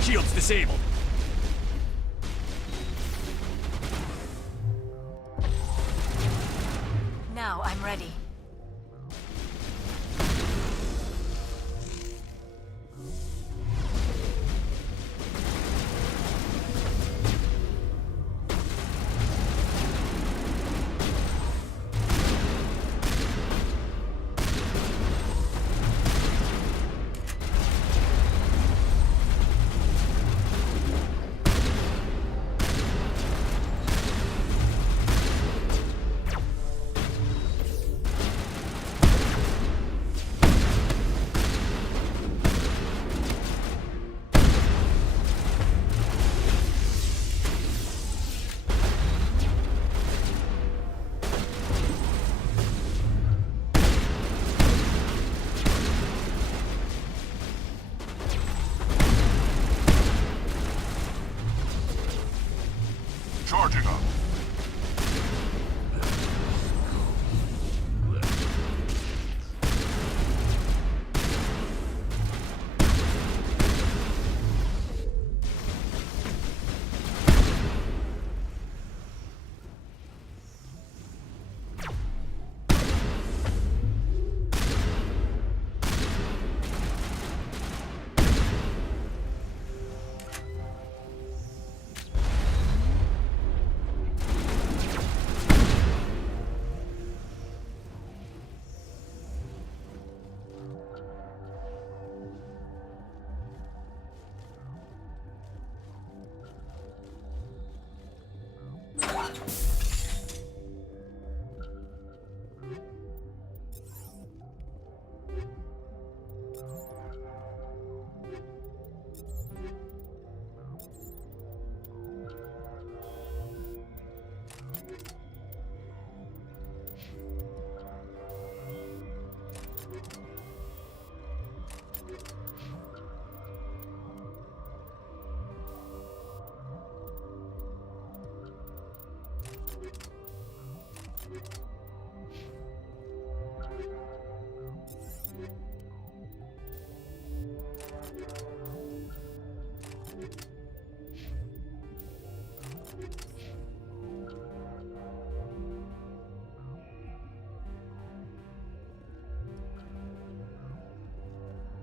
Shield's disabled. Now I'm ready. Charging up.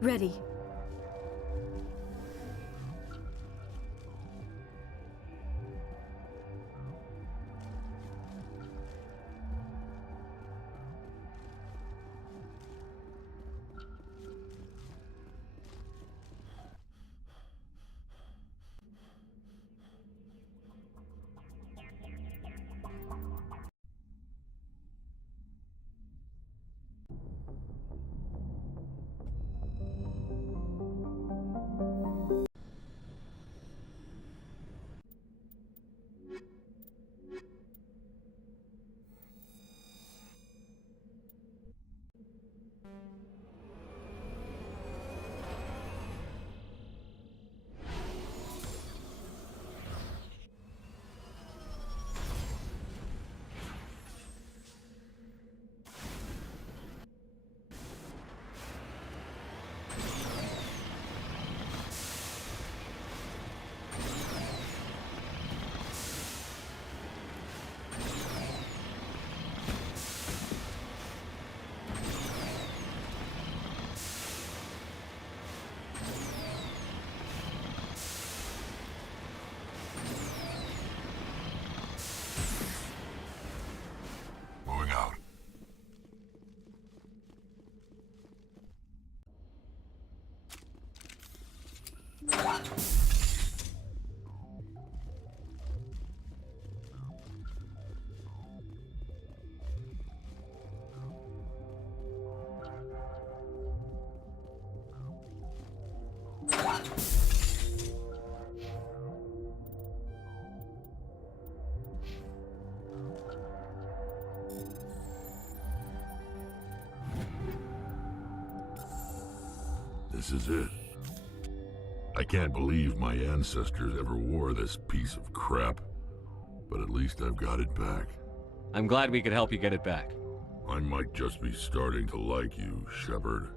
Ready. Moving out. This is it. I can't believe my ancestors ever wore this piece of crap, but at least I've got it back. I'm glad we could help you get it back. I might just be starting to like you, Shepard.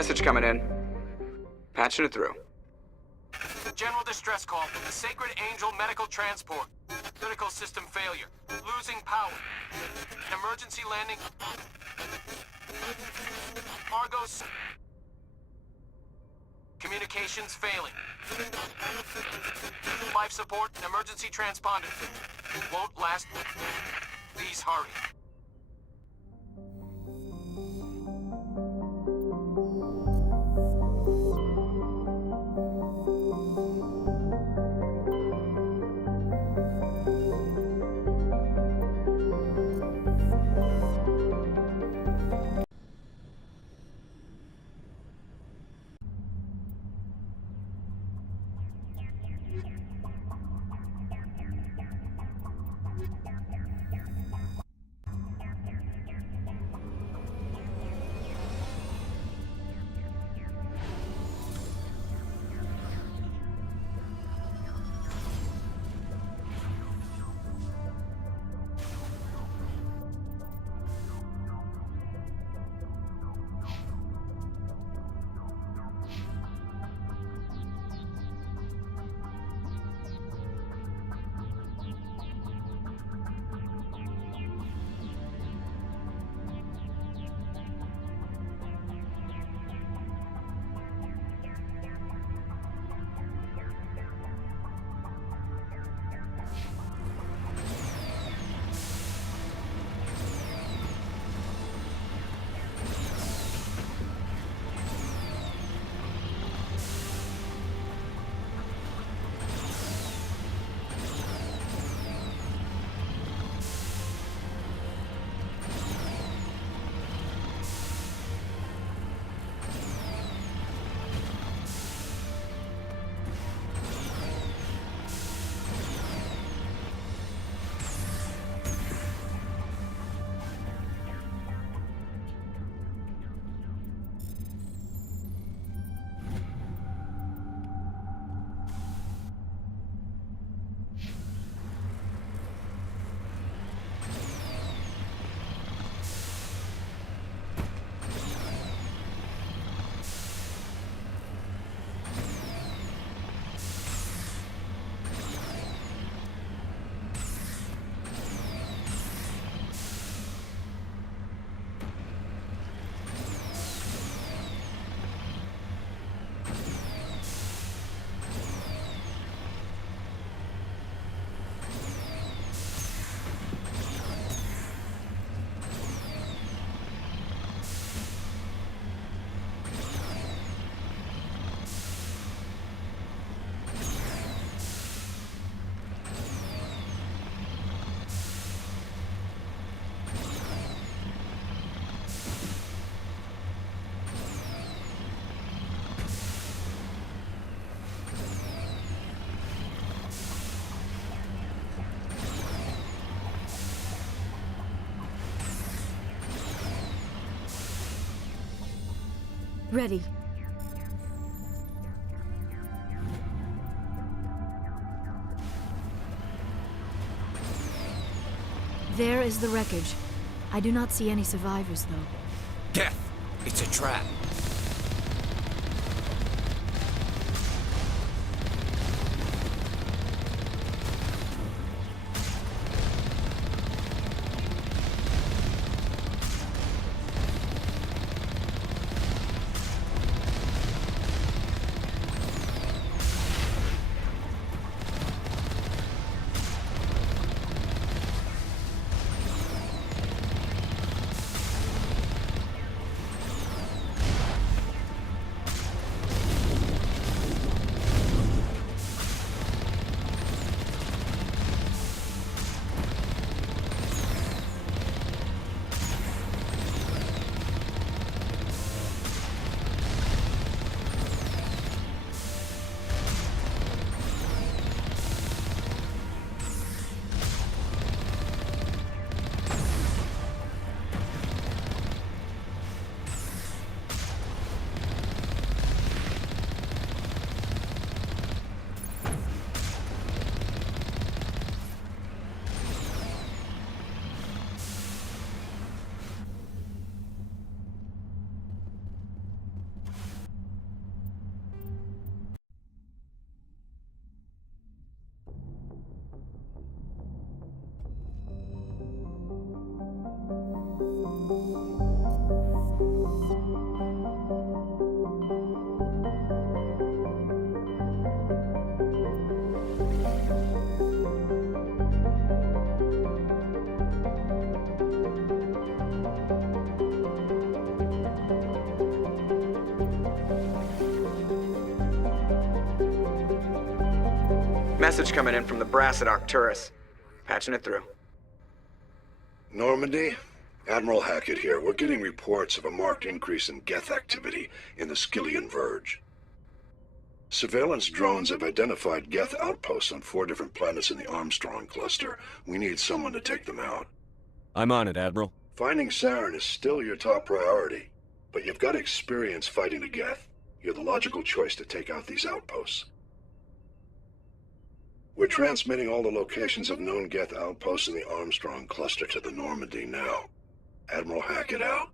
Message coming in. Patching it through. General distress call from the Sacred Angel Medical Transport. Critical system failure. Losing power. Emergency landing. Argos. Communications failing. Life support and emergency transponder. Won't last. Please hurry. Ready. There is the wreckage. I do not see any survivors, though. Death! It's a trap. Message coming in from the brass at Arcturus. Patching it through. Normandy? Admiral Hackett here. We're getting reports of a marked increase in Geth activity in the Skyllian Verge. Surveillance drones have identified Geth outposts on 4 different planets in the Armstrong cluster. We need someone to take them out. I'm on it, Admiral. Finding Saren is still your top priority, but you've got experience fighting the Geth. You're the logical choice to take out these outposts. We're transmitting all the locations of known Geth outposts in the Armstrong cluster to the Normandy now. Admiral Hackett out.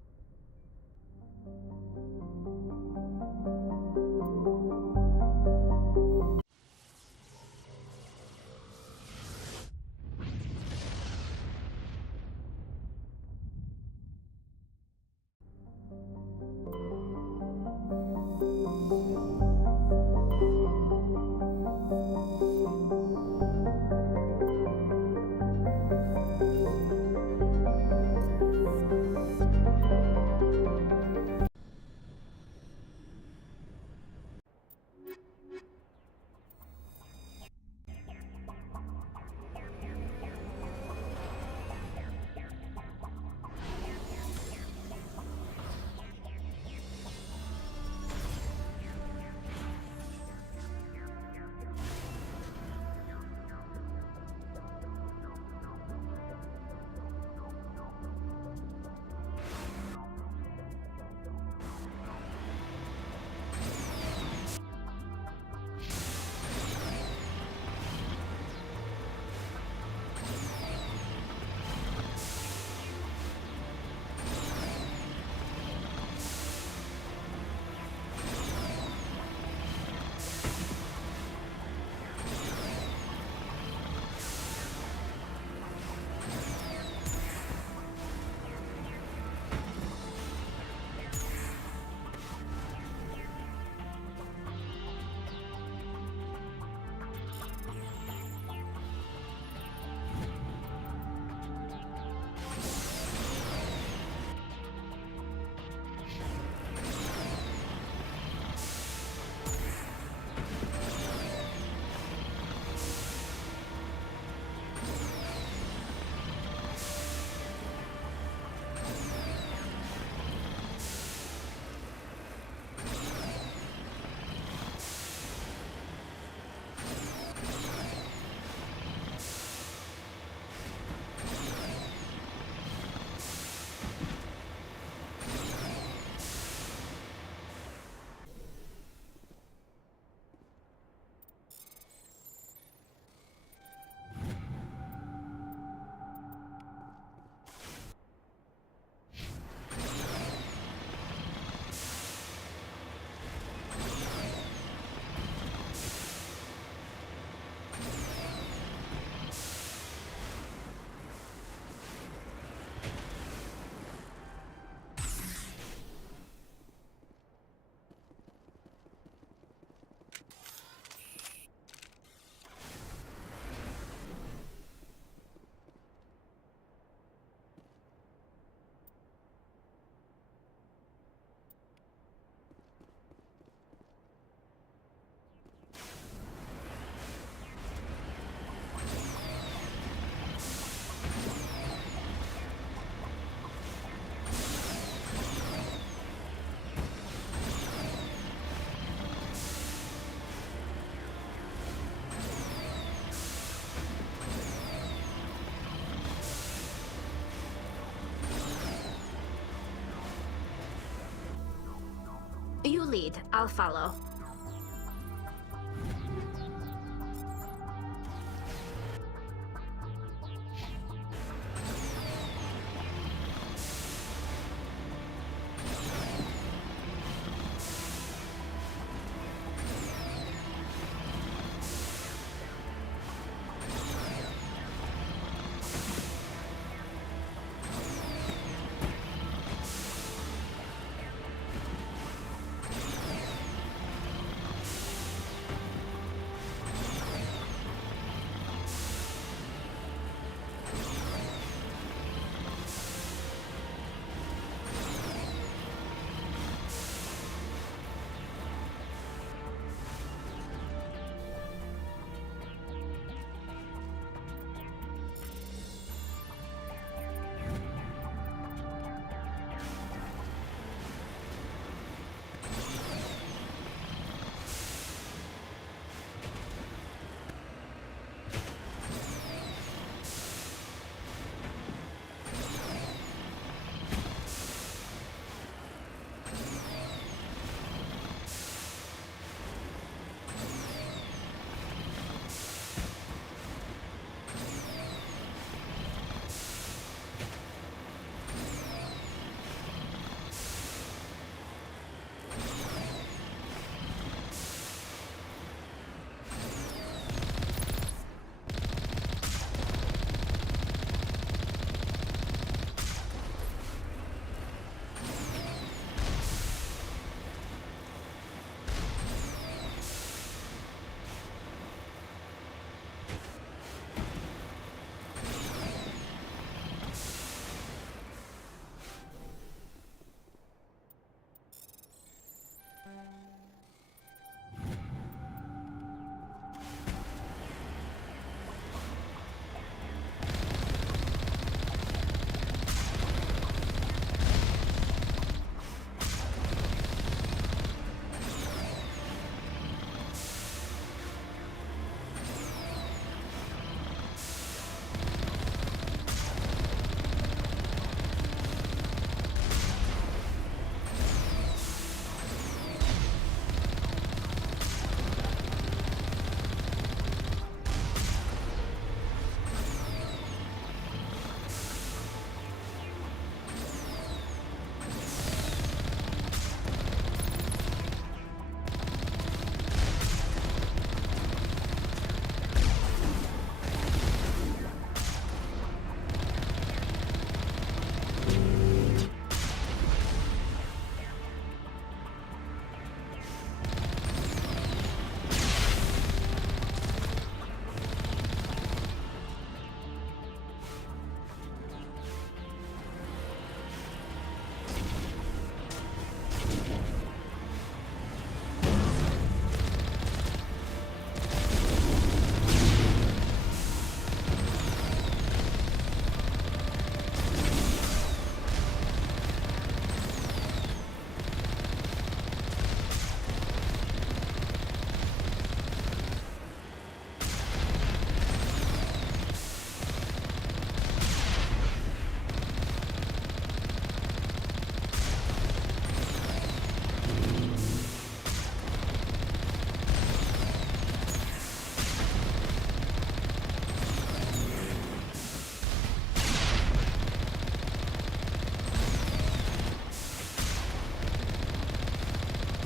You lead. I'll follow.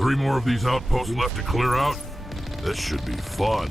3 more of these outposts left to clear out? This should be fun.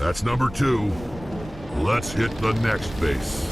That's number 2. Let's hit the next base.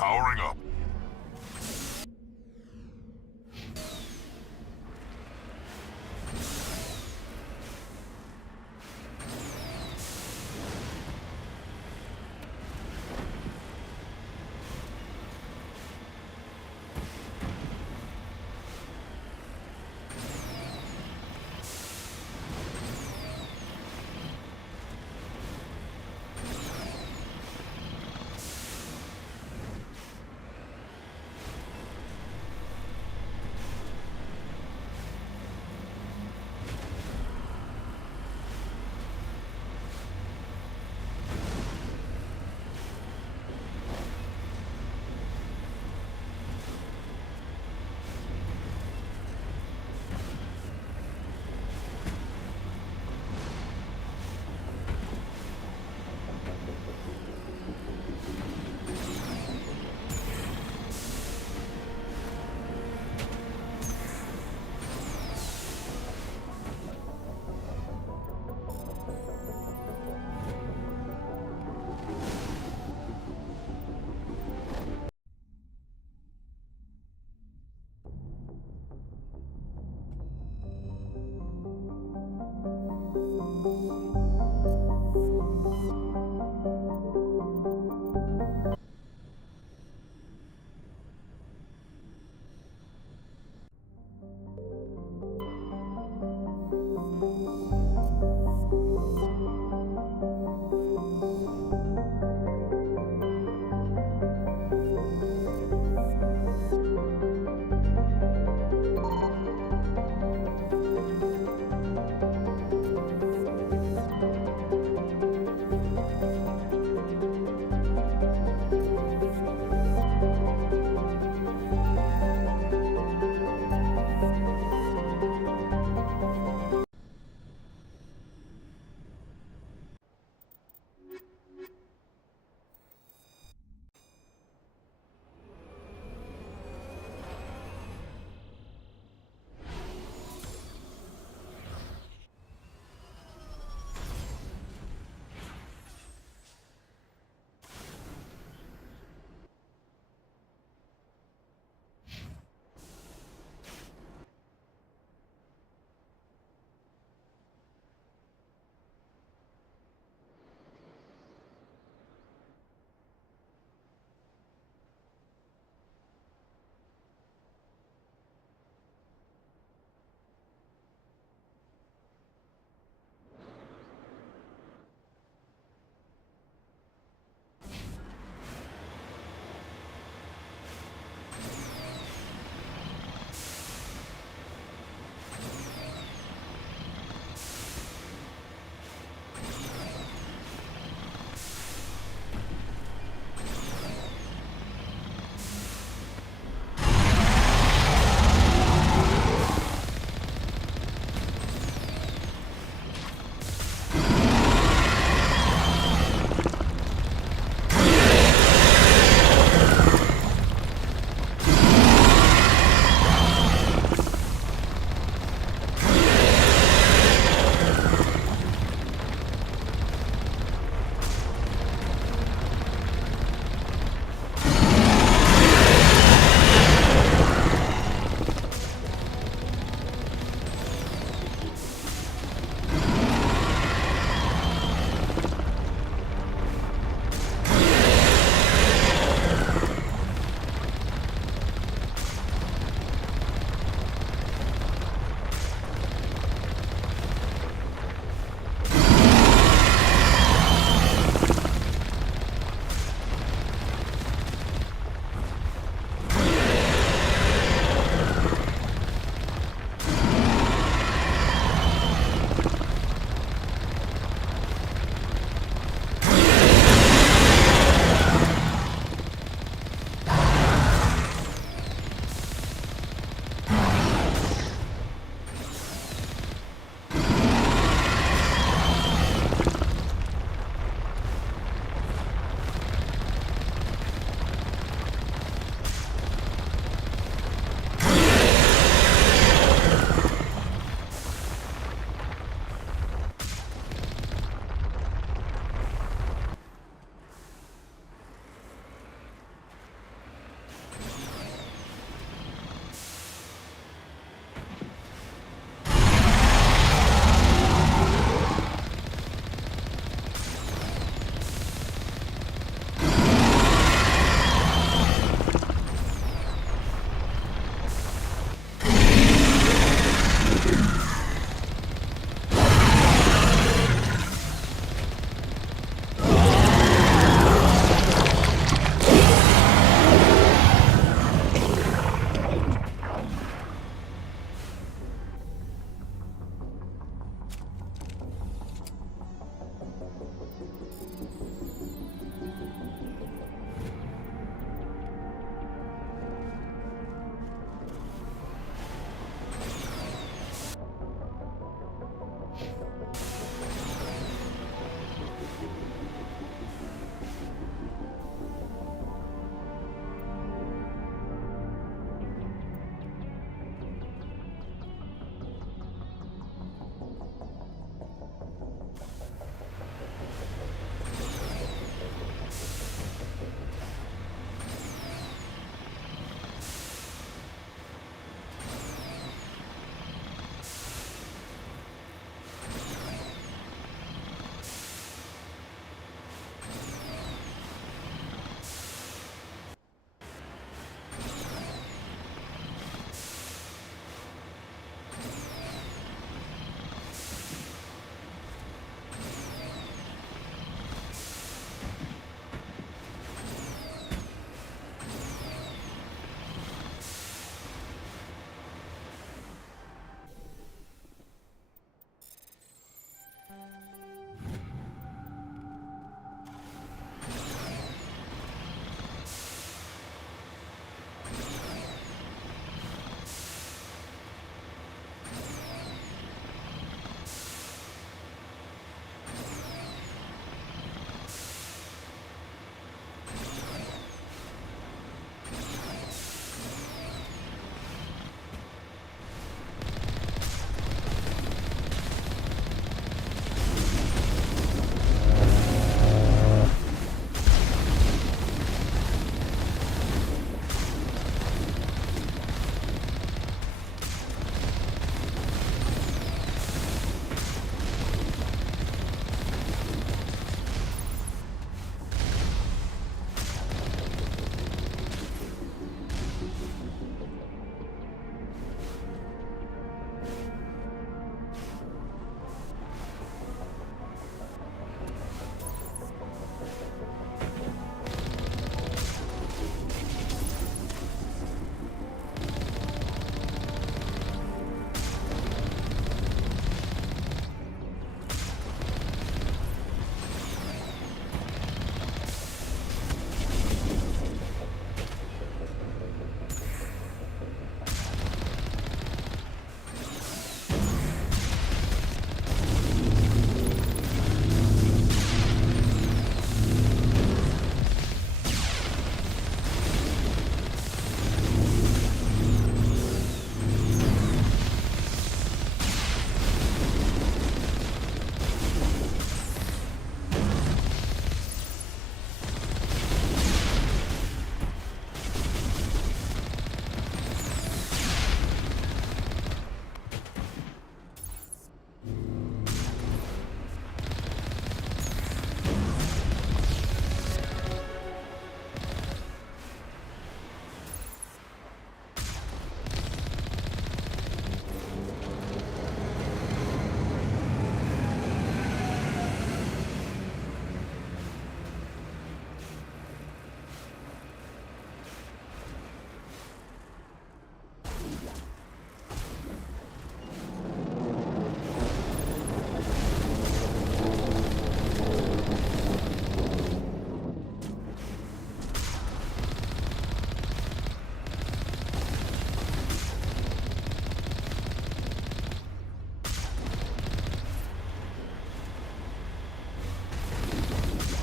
Powering up.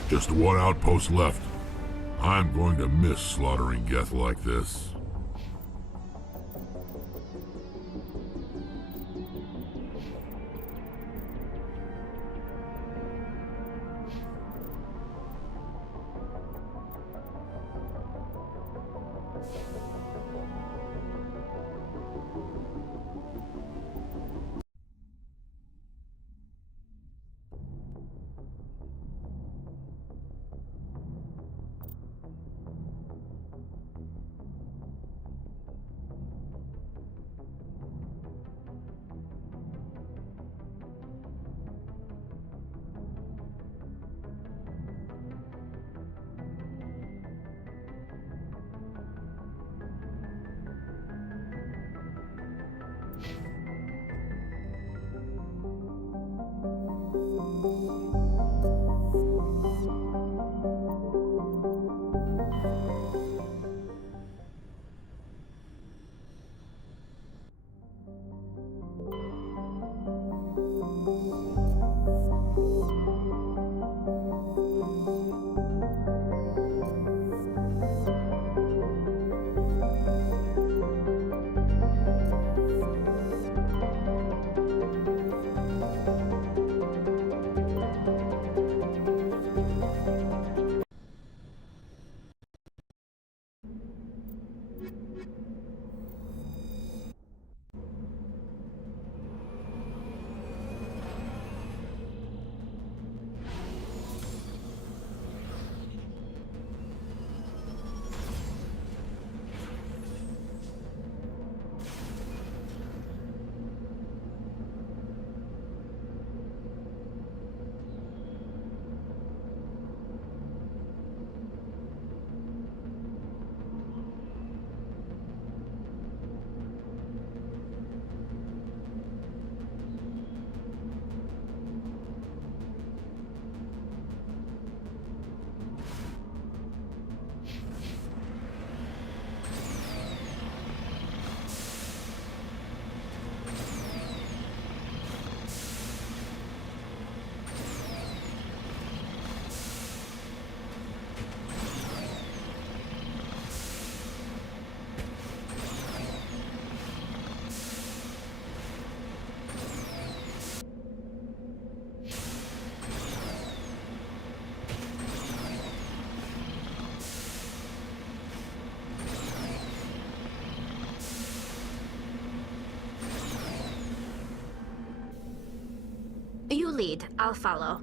Just one outpost left. I'm going to miss slaughtering Geth like this. You lead. I'll follow.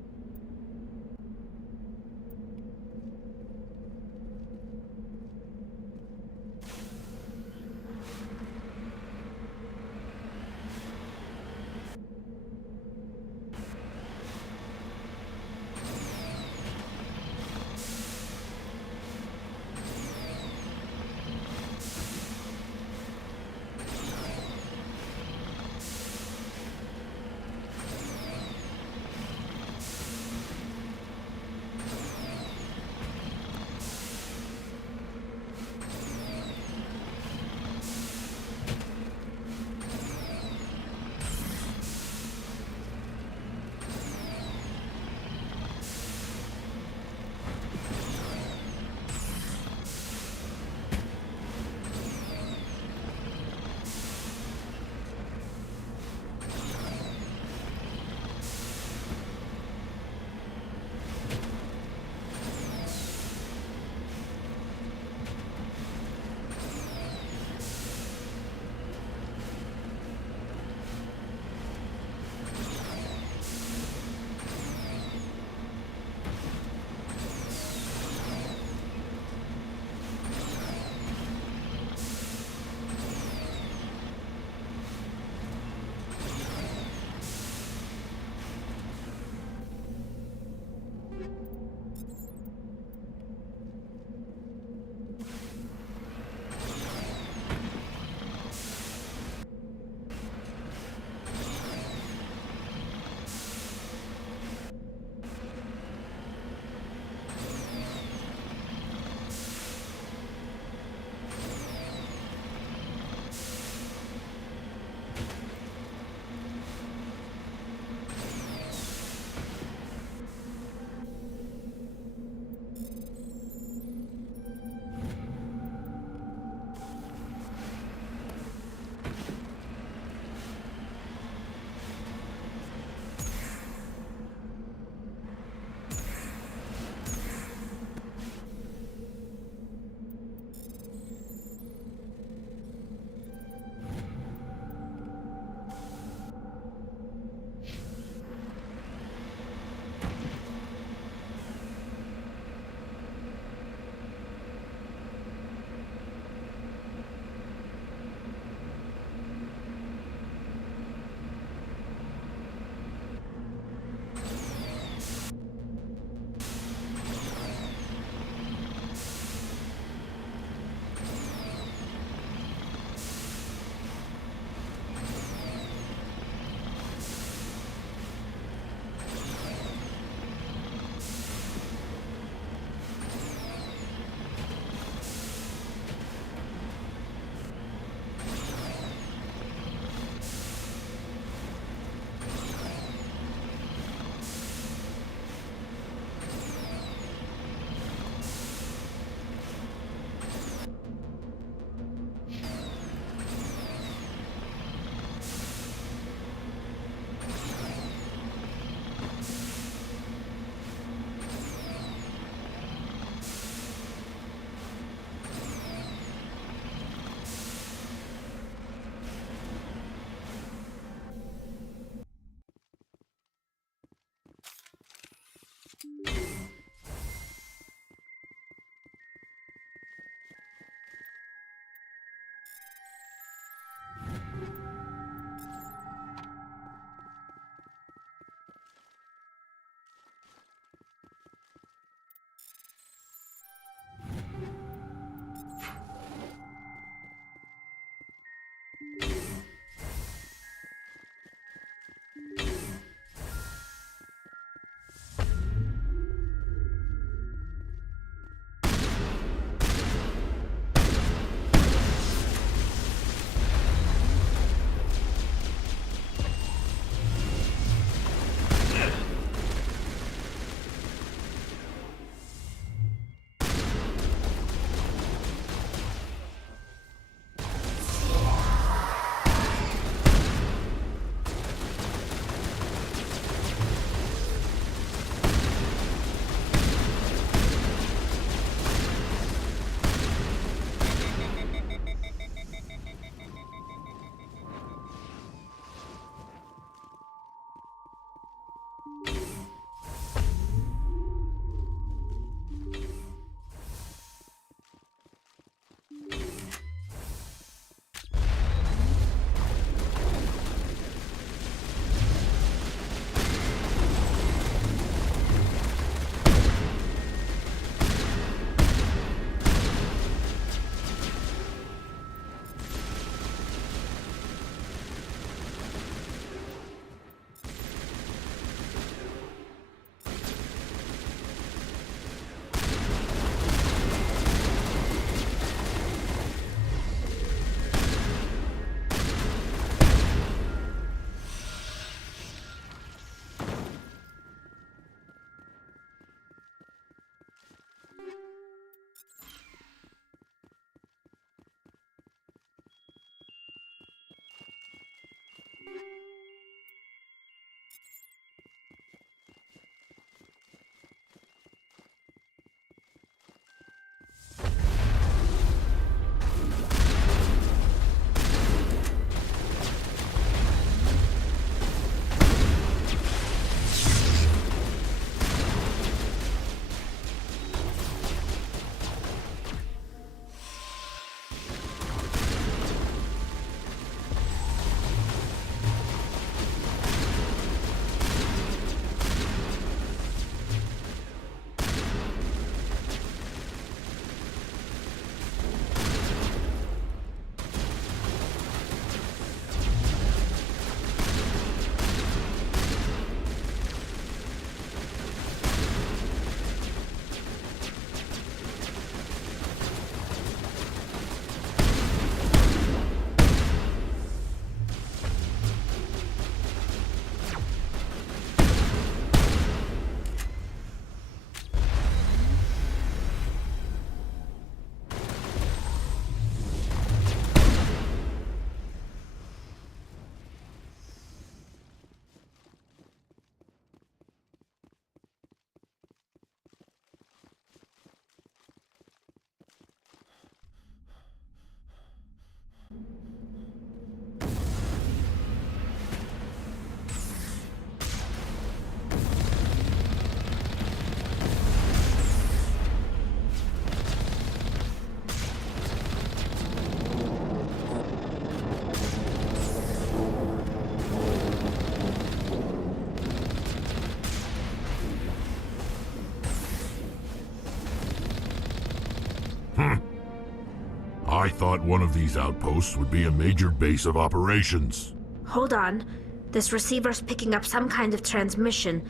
I thought one of these outposts would be a major base of operations. Hold on. This receiver's picking up some kind of transmission.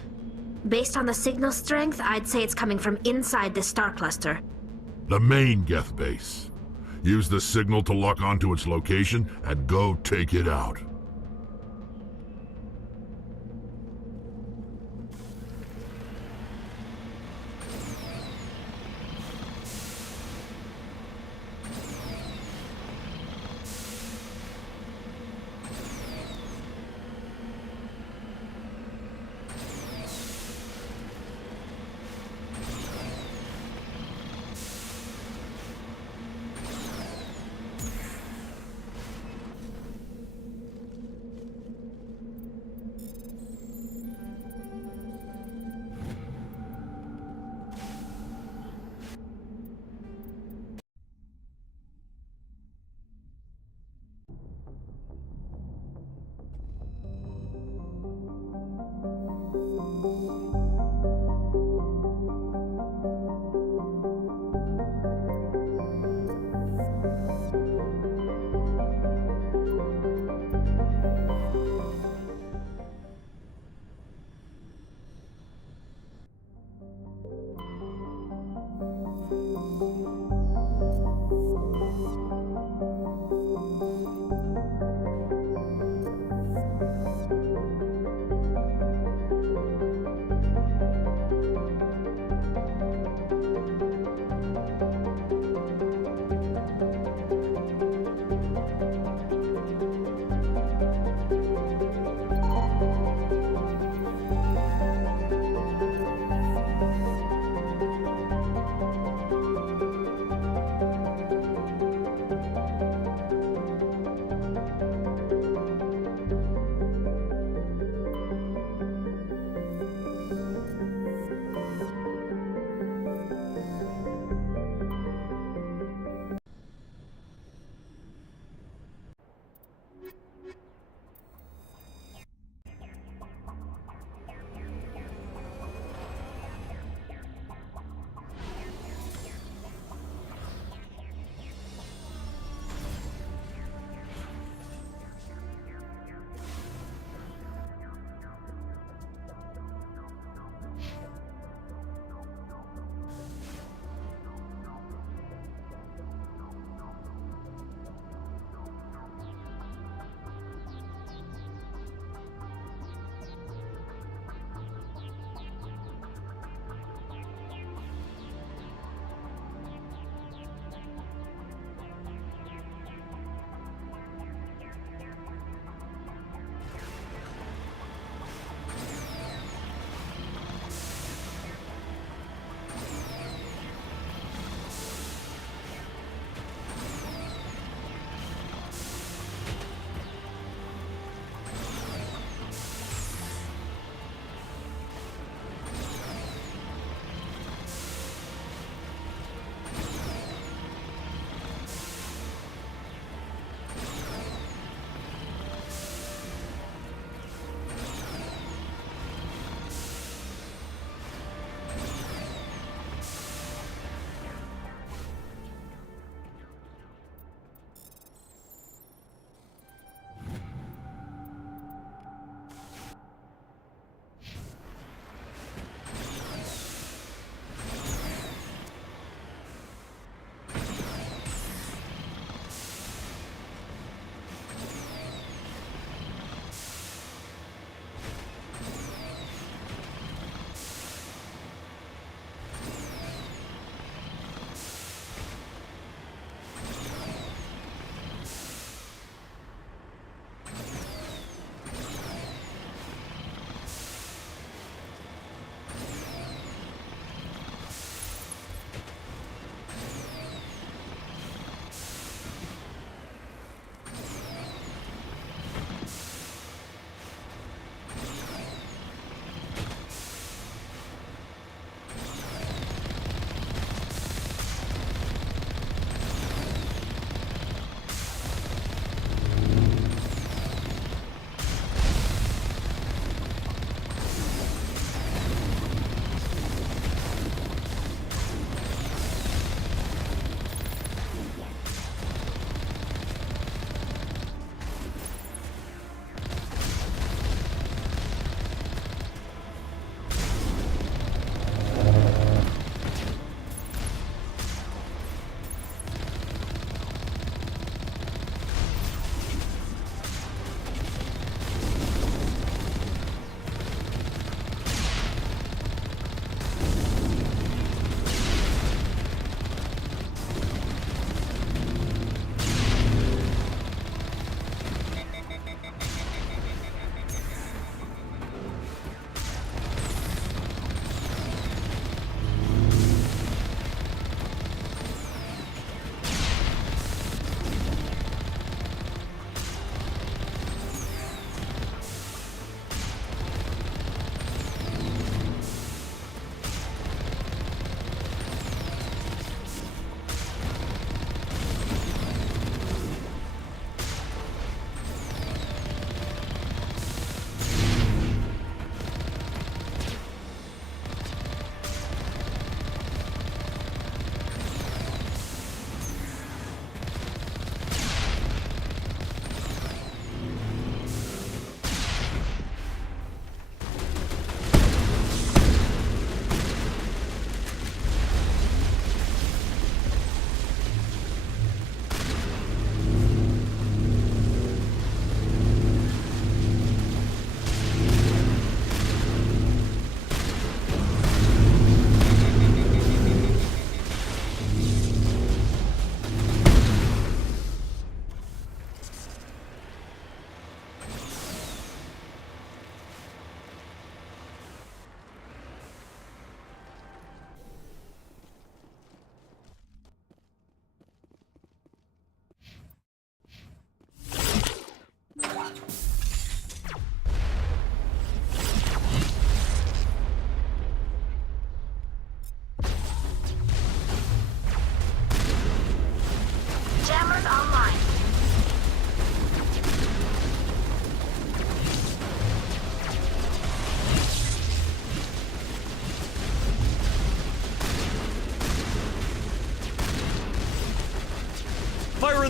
Based on the signal strength, I'd say it's coming from inside this star cluster. The main Geth base. Use the signal to lock onto its location and go take it out.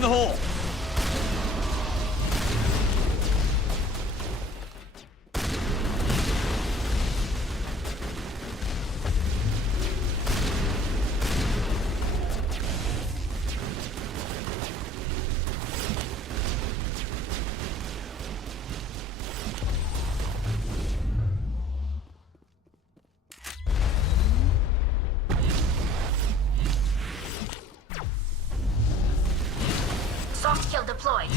the hole! Soft kill deployed.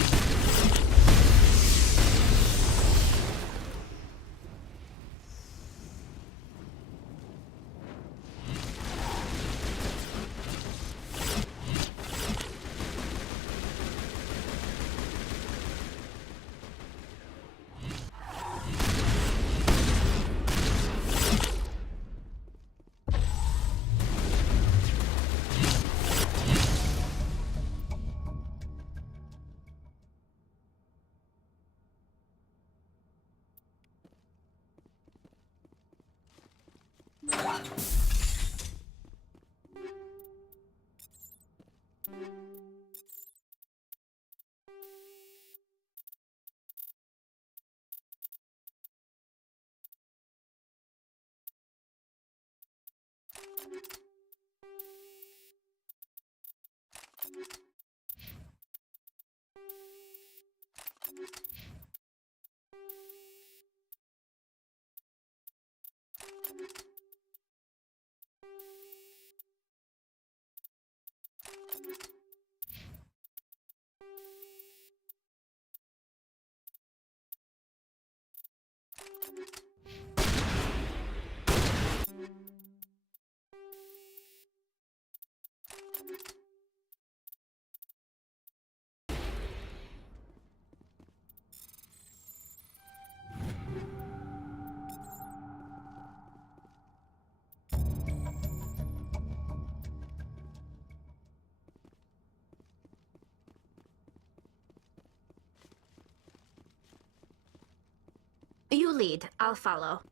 You lead. I'll follow.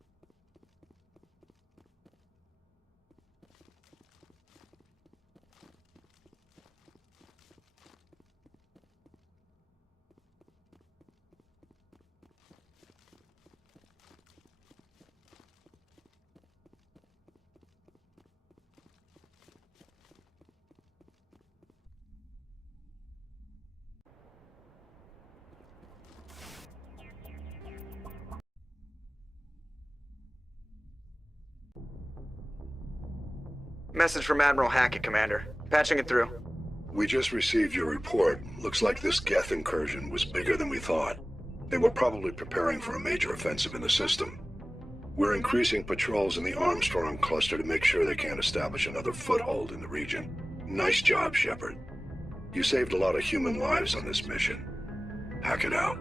Message from Admiral Hackett, Commander. Patching it through. We just received your report. Looks like this Geth incursion was bigger than we thought. They were probably preparing for a major offensive in the system. We're increasing patrols in the Armstrong cluster to make sure they can't establish another foothold in the region. Nice job, Shepard. You saved a lot of human lives on this mission. Hackett out.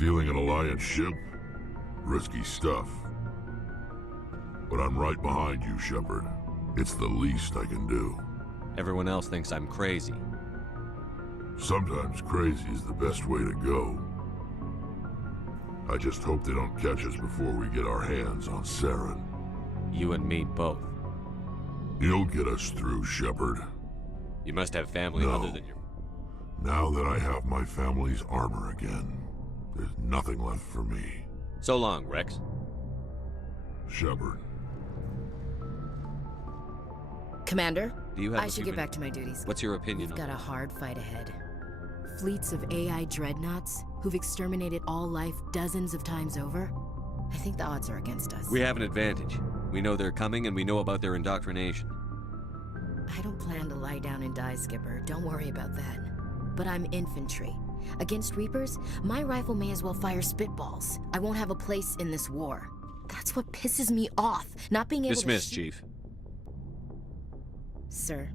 Stealing an Alliance ship? Risky stuff. But I'm right behind you, Shepard. It's the least I can do. Everyone else thinks I'm crazy. Sometimes crazy is the best way to go. I just hope they don't catch us before we get our hands on Saren. You and me both. You'll get us through, Shepard. You must have family other than your... Now that I have my family's armor again, there's nothing left for me. So long, Rex. Shepard. Commander, Do you have I a should few get back to my duties. What's your opinion We've on got a hard fight ahead. Fleets of AI dreadnoughts who've exterminated all life dozens of times over. I think the odds are against us. We have an advantage. We know they're coming, and we know about their indoctrination. I don't plan to lie down and die, Skipper. Don't worry about that. But I'm infantry. Against Reapers, my rifle may as well fire spitballs. I won't have a place in this war. That's what pisses me off, not being able Dismissed, to Chief. Sir.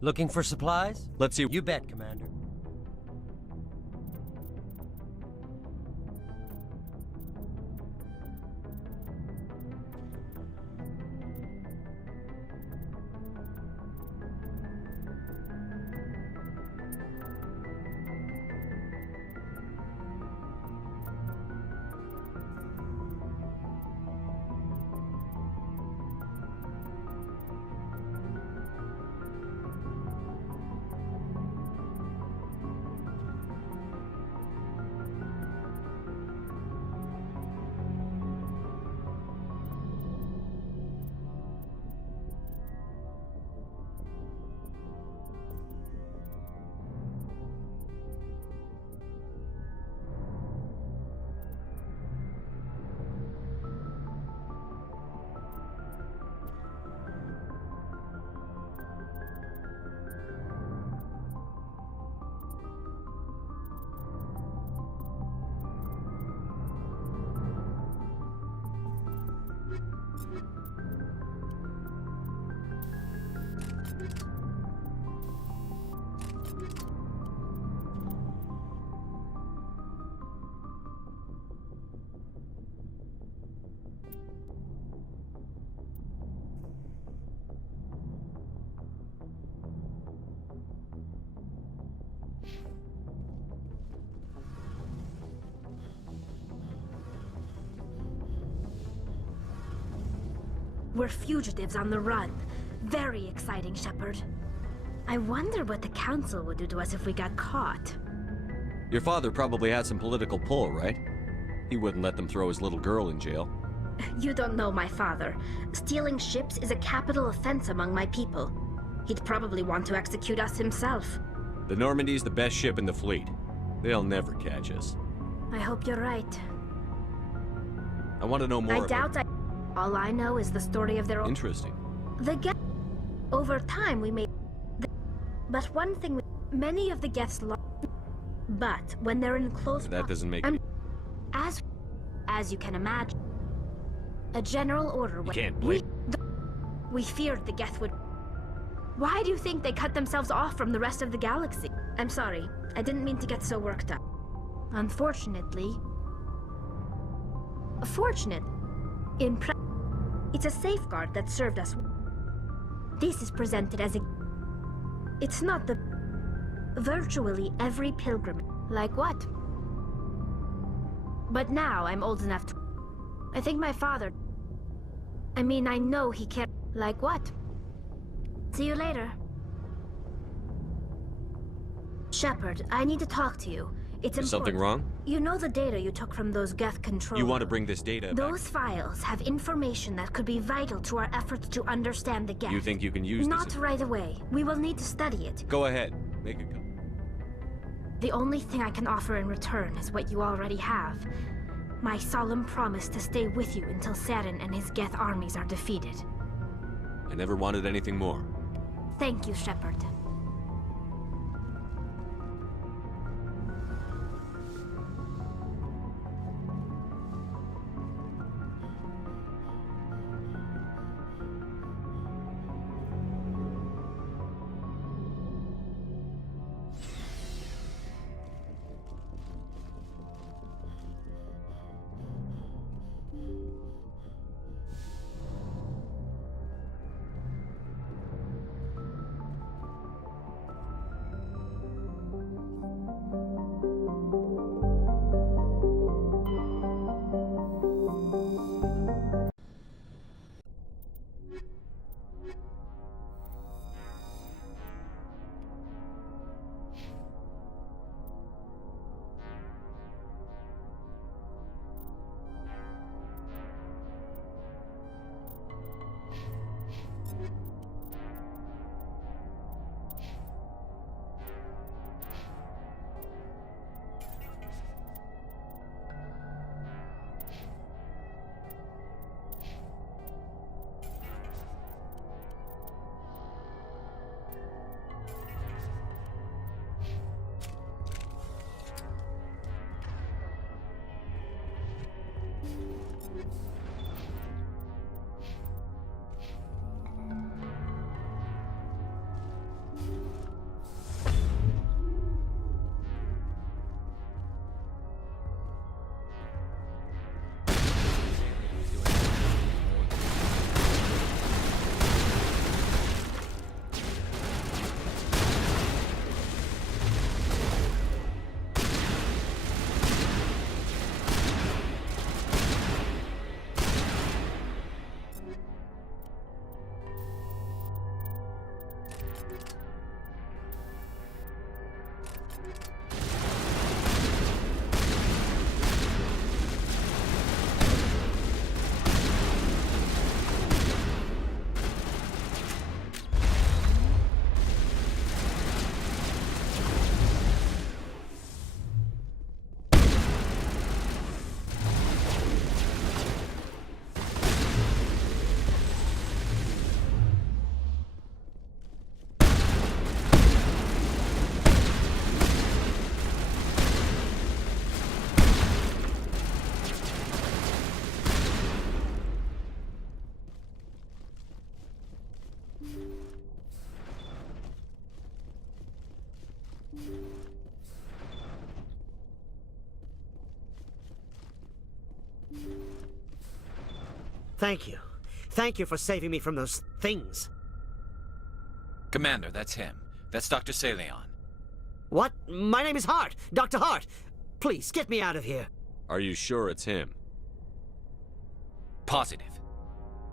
Looking for supplies? Let's see. You bet, Commander. We're fugitives on the run. Very exciting, Shepard. I wonder what the Council would do to us if we got caught. Your father probably had some political pull, right? He wouldn't let them throw his little girl in jail. You don't know my father. Stealing ships is a capital offense among my people. He'd probably want to execute us himself. The Normandy's the best ship in the fleet. They'll never catch us. I hope you're right. I want to know more I doubt All I know is the story of their own... Interesting. Over time, we made... But one thing... Many of the Geths lost... But when they're in close... That doesn't make it... As you can imagine... A general order... You can't blame... We feared the Geth would... Why do you think they cut themselves off from the rest of the galaxy? I'm sorry. I didn't mean to get so worked up. Unfortunately... It's a safeguard that served us. This is presented as a... It's not the... Virtually every pilgrim. Like what? But now I'm old enough to... I think my father... I mean, I know he cared. Like what? See you later. Shepard, I need to talk to you. It's important. Is something wrong? You know the data you took from those Geth control... You want to bring this data back? Those files have information that could be vital to our efforts to understand the Geth. You think you can use Not this? right away. We will need to study it. Go ahead. Make it go. The only thing I can offer in return is what you already have. My solemn promise to stay with you until Saren and his Geth armies are defeated. I never wanted anything more. Thank you, Shepard. Thank you. Thank you for saving me from those things. Commander, that's him. That's Dr. Saleon. What? My name is Hart. Dr. Hart. Please, get me out of here. Are you sure it's him? Positive.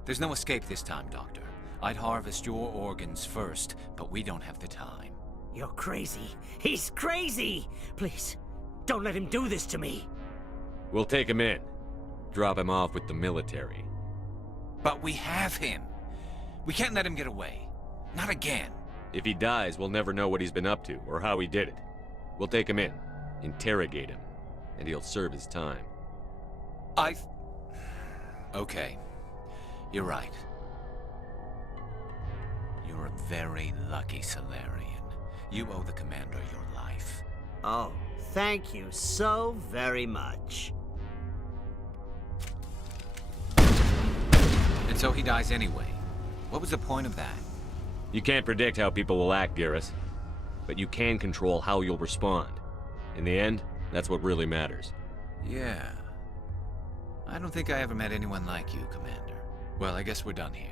There's no escape this time, Doctor. I'd harvest your organs first, but we don't have the time. You're crazy. He's crazy! Please, don't let him do this to me. We'll take him in. Drop him off with the military. But we have him. We can't let him get away. Not again. If he dies, we'll never know what he's been up to or how he did it. We'll take him in, interrogate him, and he'll serve his time. Okay. You're right. You're a very lucky Salarian. You owe the Commander your life. Oh, thank you so very much. And so he dies anyway. What was the point of that? You can't predict how people will act, Garrus. But you can control how you'll respond. In the end, that's what really matters. Yeah. I don't think I ever met anyone like you, Commander. Well, I guess we're done here.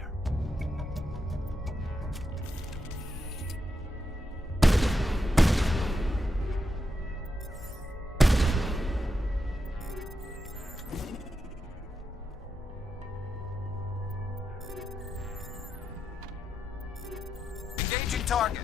Engaging target.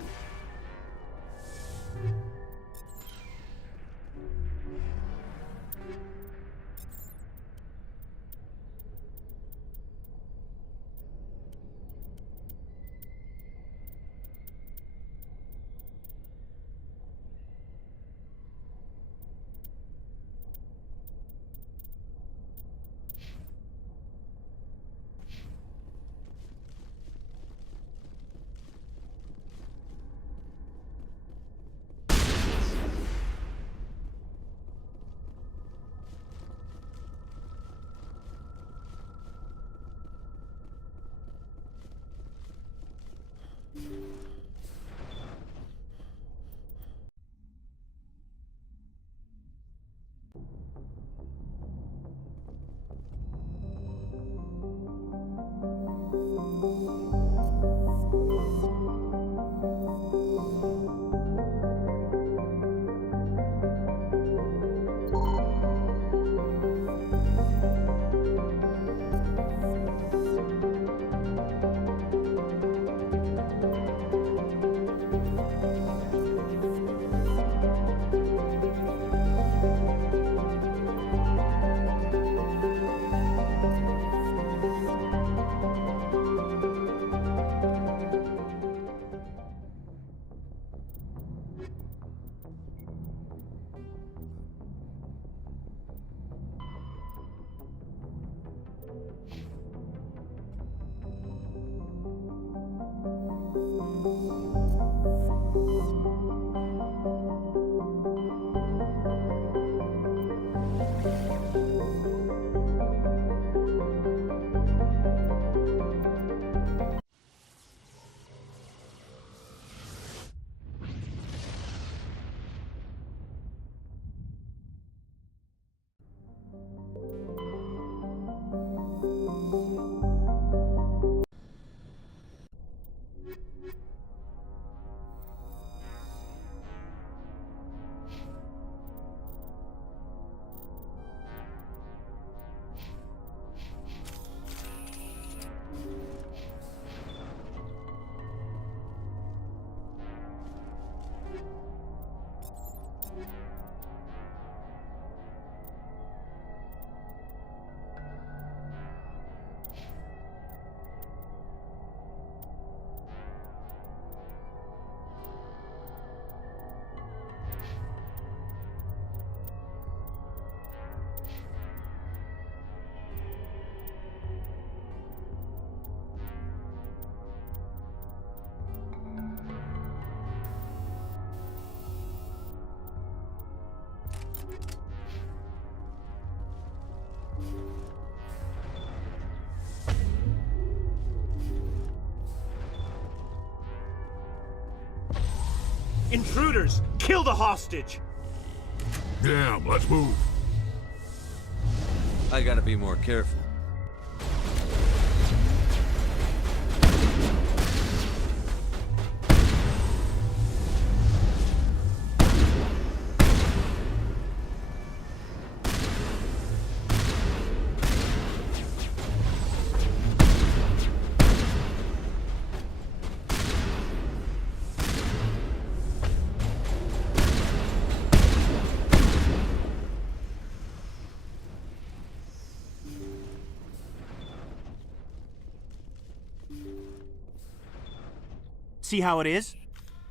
Intruders! Kill the hostage! Damn, let's move. I gotta be more careful. See how it is?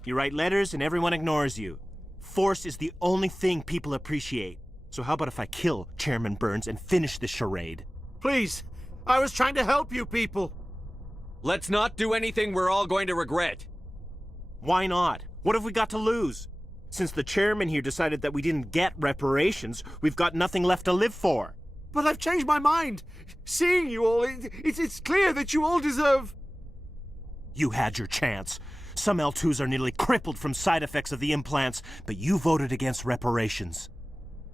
You write letters and everyone ignores you. Force is the only thing people appreciate. So how about if I kill Chairman Burns and finish this charade? Please, I was trying to help you people. Let's not do anything we're all going to regret. Why not? What have we got to lose? Since the chairman here decided that we didn't get reparations, we've got nothing left to live for. But I've changed my mind. Seeing you all, it's clear that you all deserve... You had your chance. Some L2s are nearly crippled from side effects of the implants, but you voted against reparations.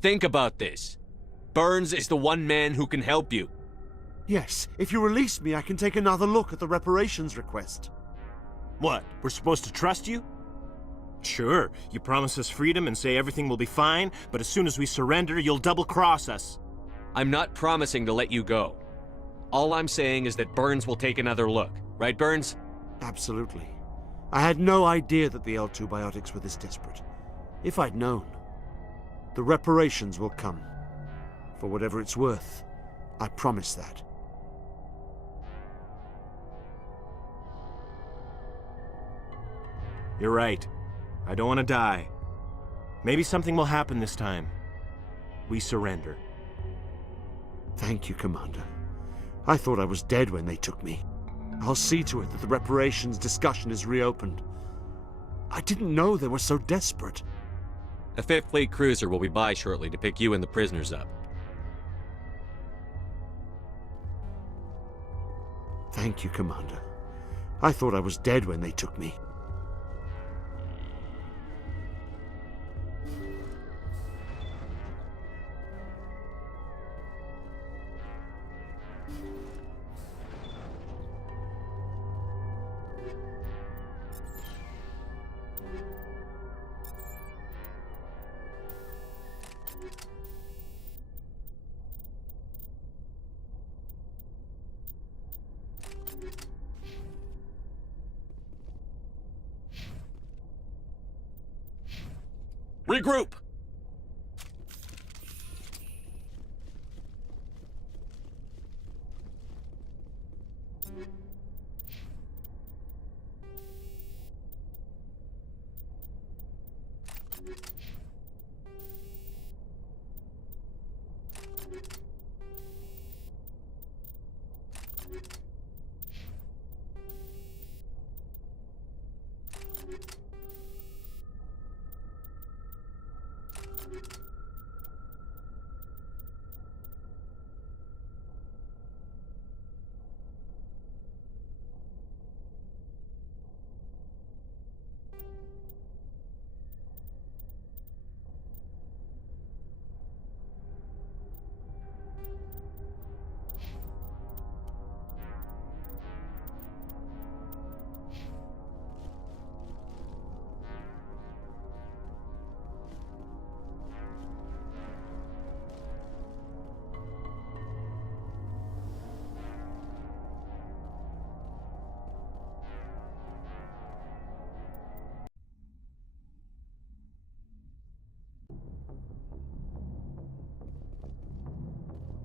Think about this. Burns is the one man who can help you. Yes, if you release me, I can take another look at the reparations request. What, we're supposed to trust you? Sure, you promise us freedom and say everything will be fine, but as soon as we surrender, you'll double-cross us. I'm not promising to let you go. All I'm saying is that Burns will take another look. Right, Burns? Absolutely. I had no idea that the L2 biotics were this desperate. If I'd known, the reparations will come. For whatever it's worth, I promise that. You're right. I don't want to die. Maybe something will happen this time. We surrender. Thank you, Commander. I thought I was dead when they took me. I'll see to it that the reparations discussion is reopened. I didn't know they were so desperate. A 5th Fleet cruiser will be by shortly to pick you and the prisoners up. Thank you, Commander. I thought I was dead when they took me. Regroup!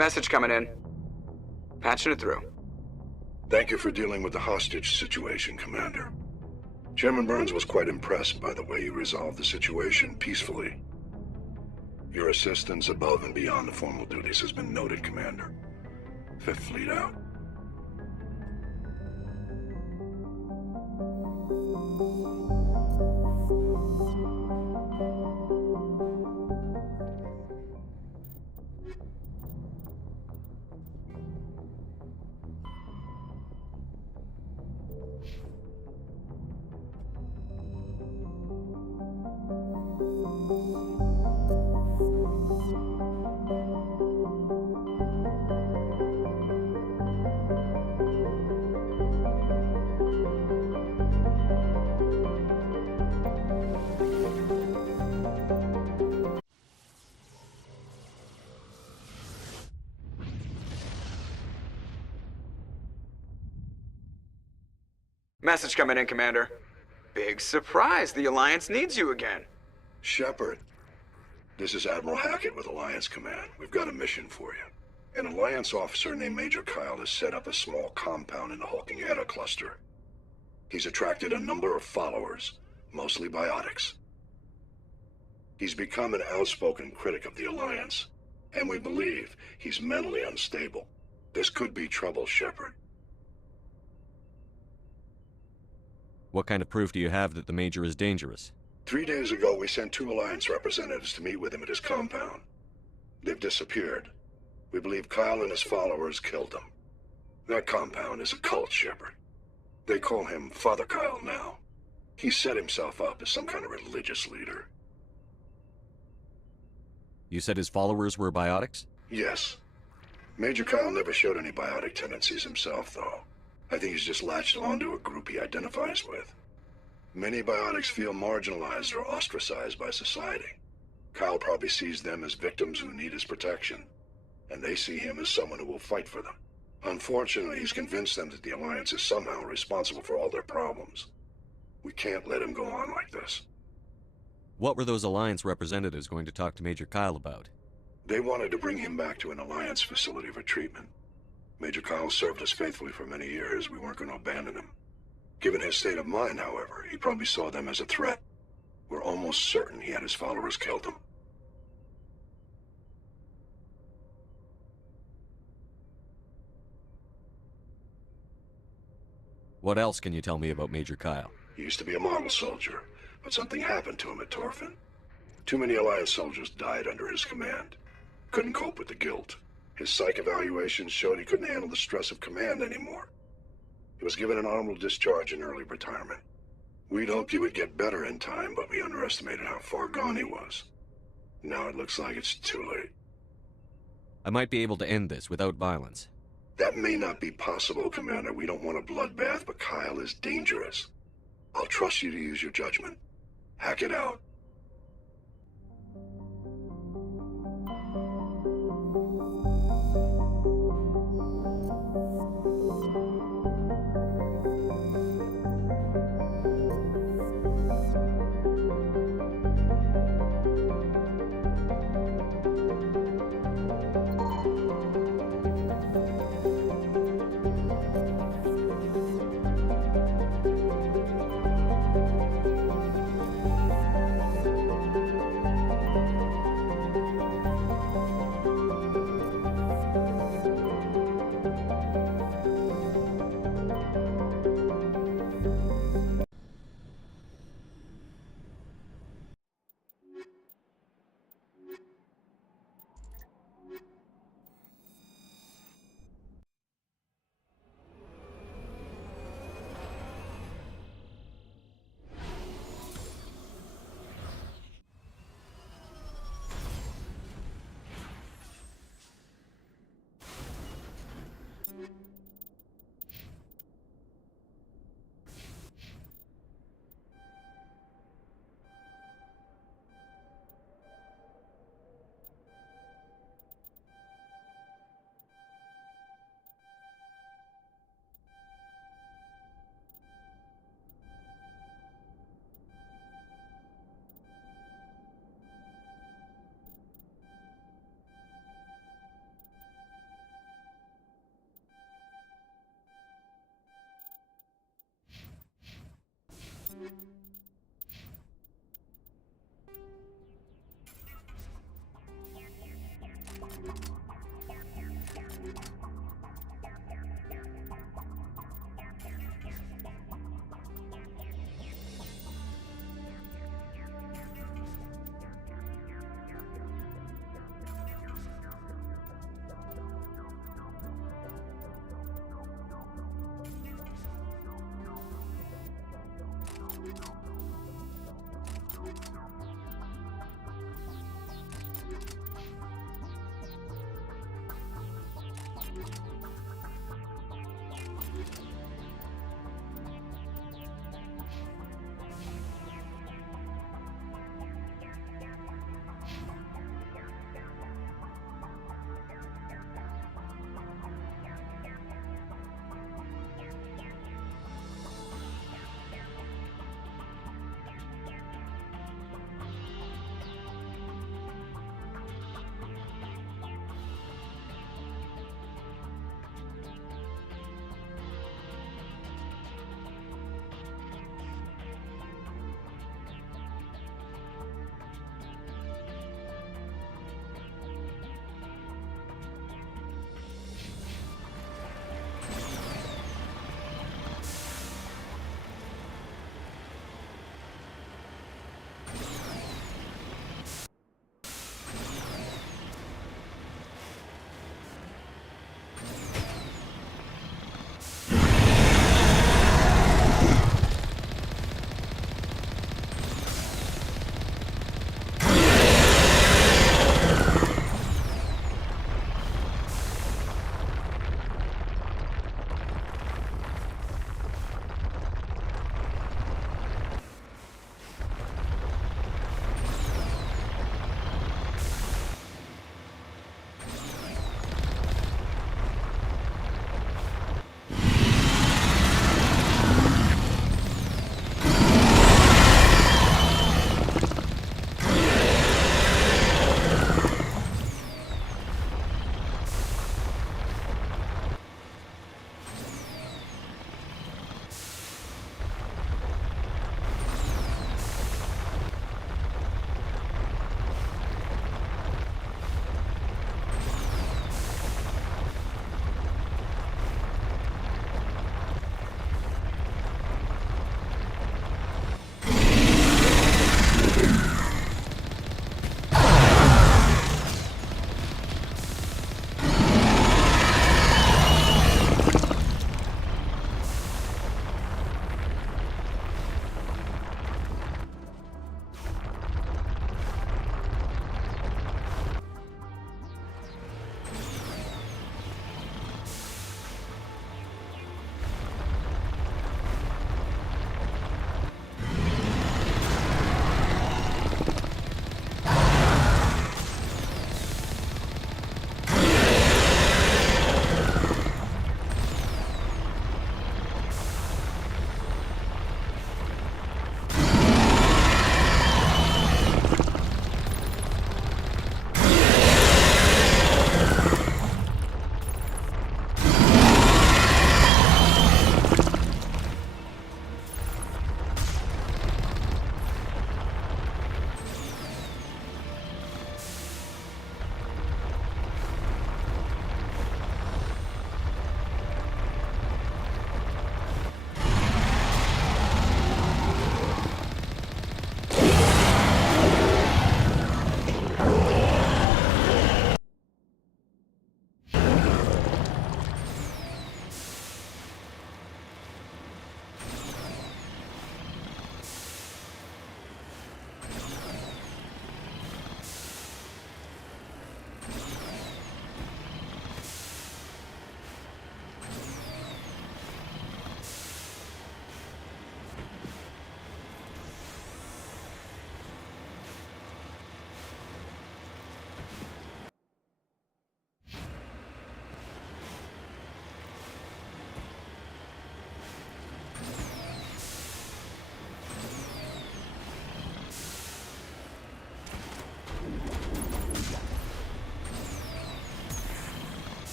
Message coming in. Patching it through. Thank you for dealing with the hostage situation, Commander. Chairman Burns was quite impressed by the way you resolved the situation peacefully. Your assistance above and beyond the formal duties has been noted, Commander. 5th Fleet out. Message coming in, Commander. Big surprise, the Alliance needs you again. Shepard, this is Admiral Hackett with Alliance Command. We've got a mission for you. An Alliance officer named Major Kyle has set up a small compound in the Hulking Eta cluster. He's attracted a number of followers, mostly biotics. He's become an outspoken critic of the Alliance, and we believe he's mentally unstable. This could be trouble, Shepard. What kind of proof do you have that the Major is dangerous? 3 days ago, we sent 2 Alliance representatives to meet with him at his compound. They've disappeared. We believe Kyle and his followers killed them. That compound is a cult, Shepard. They call him Father Kyle now. He set himself up as some kind of religious leader. You said his followers were biotics? Yes. Major Kyle never showed any biotic tendencies himself, though. I think he's just latched onto a group he identifies with. Many biotics feel marginalized or ostracized by society. Kyle probably sees them as victims who need his protection, and they see him as someone who will fight for them. Unfortunately, he's convinced them that the Alliance is somehow responsible for all their problems. We can't let him go on like this. What were those Alliance representatives going to talk to Major Kyle about? They wanted to bring him back to an Alliance facility for treatment. Major Kyle served us faithfully for many years. We weren't going to abandon him. Given his state of mind, however, he probably saw them as a threat. We're almost certain he had his followers killed him. What else can you tell me about Major Kyle? He used to be a model soldier, but something happened to him at Torfin. Too many Alliance soldiers died under his command. Couldn't cope with the guilt. His psych evaluations showed he couldn't handle the stress of command anymore. He was given an honorable discharge in early retirement. We'd hoped he would get better in time, but we underestimated how far gone he was. Now it looks like it's too late. I might be able to end this without violence. That may not be possible, Commander. We don't want a bloodbath, but Kyle is dangerous. I'll trust you to use your judgment. Hack it out.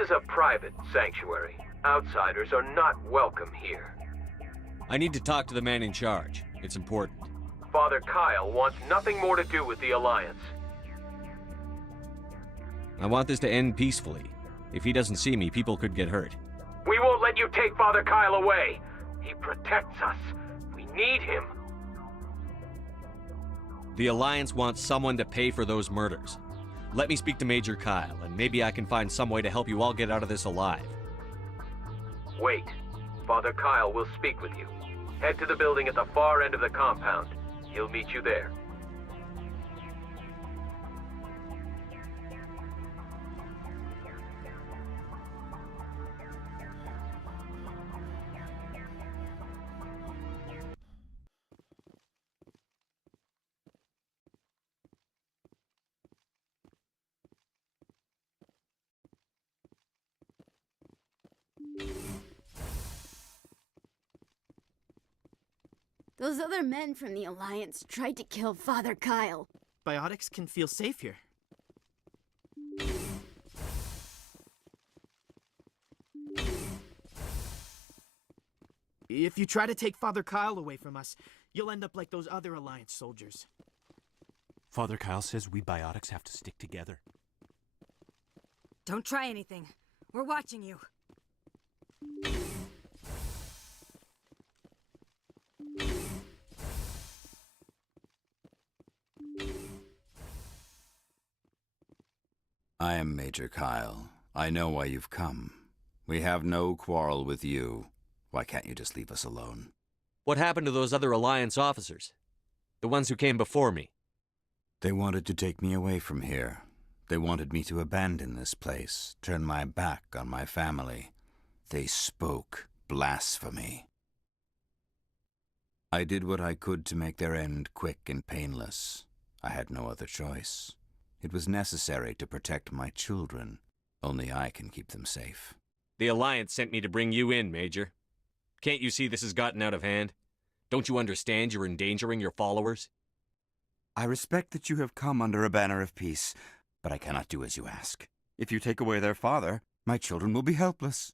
is a private sanctuary. Outsiders are not welcome here. I need to talk to the man in charge. It's important. Father Kyle wants nothing more to do with the Alliance. I want this to end peacefully. If he doesn't see me, people could get hurt. We won't let you take Father Kyle away. He protects us. We need him. The Alliance wants someone to pay for those murders. Let me speak to Major Kyle, and maybe I can find some way to help you all get out of this alive. Wait. Father Kyle will speak with you. Head to the building at the far end of the compound. He'll meet you there. Those other men from the Alliance tried to kill Father Kyle. Biotics can feel safe here. If you try to take Father Kyle away from us, you'll end up like those other Alliance soldiers. Father Kyle says we Biotics have to stick together. Don't try anything. We're watching you. I am Major Kyle. I know why you've come. We have no quarrel with you. Why can't you just leave us alone? What happened to those other Alliance officers? The ones who came before me? They wanted to take me away from here. They wanted me to abandon this place, turn my back on my family. They spoke blasphemy. I did what I could to make their end quick and painless. I had no other choice. It was necessary to protect my children. Only I can keep them safe. The Alliance sent me to bring you in, Major. Can't you see this has gotten out of hand? Don't you understand you're endangering your followers? I respect that you have come under a banner of peace, but I cannot do as you ask. If you take away their father, my children will be helpless.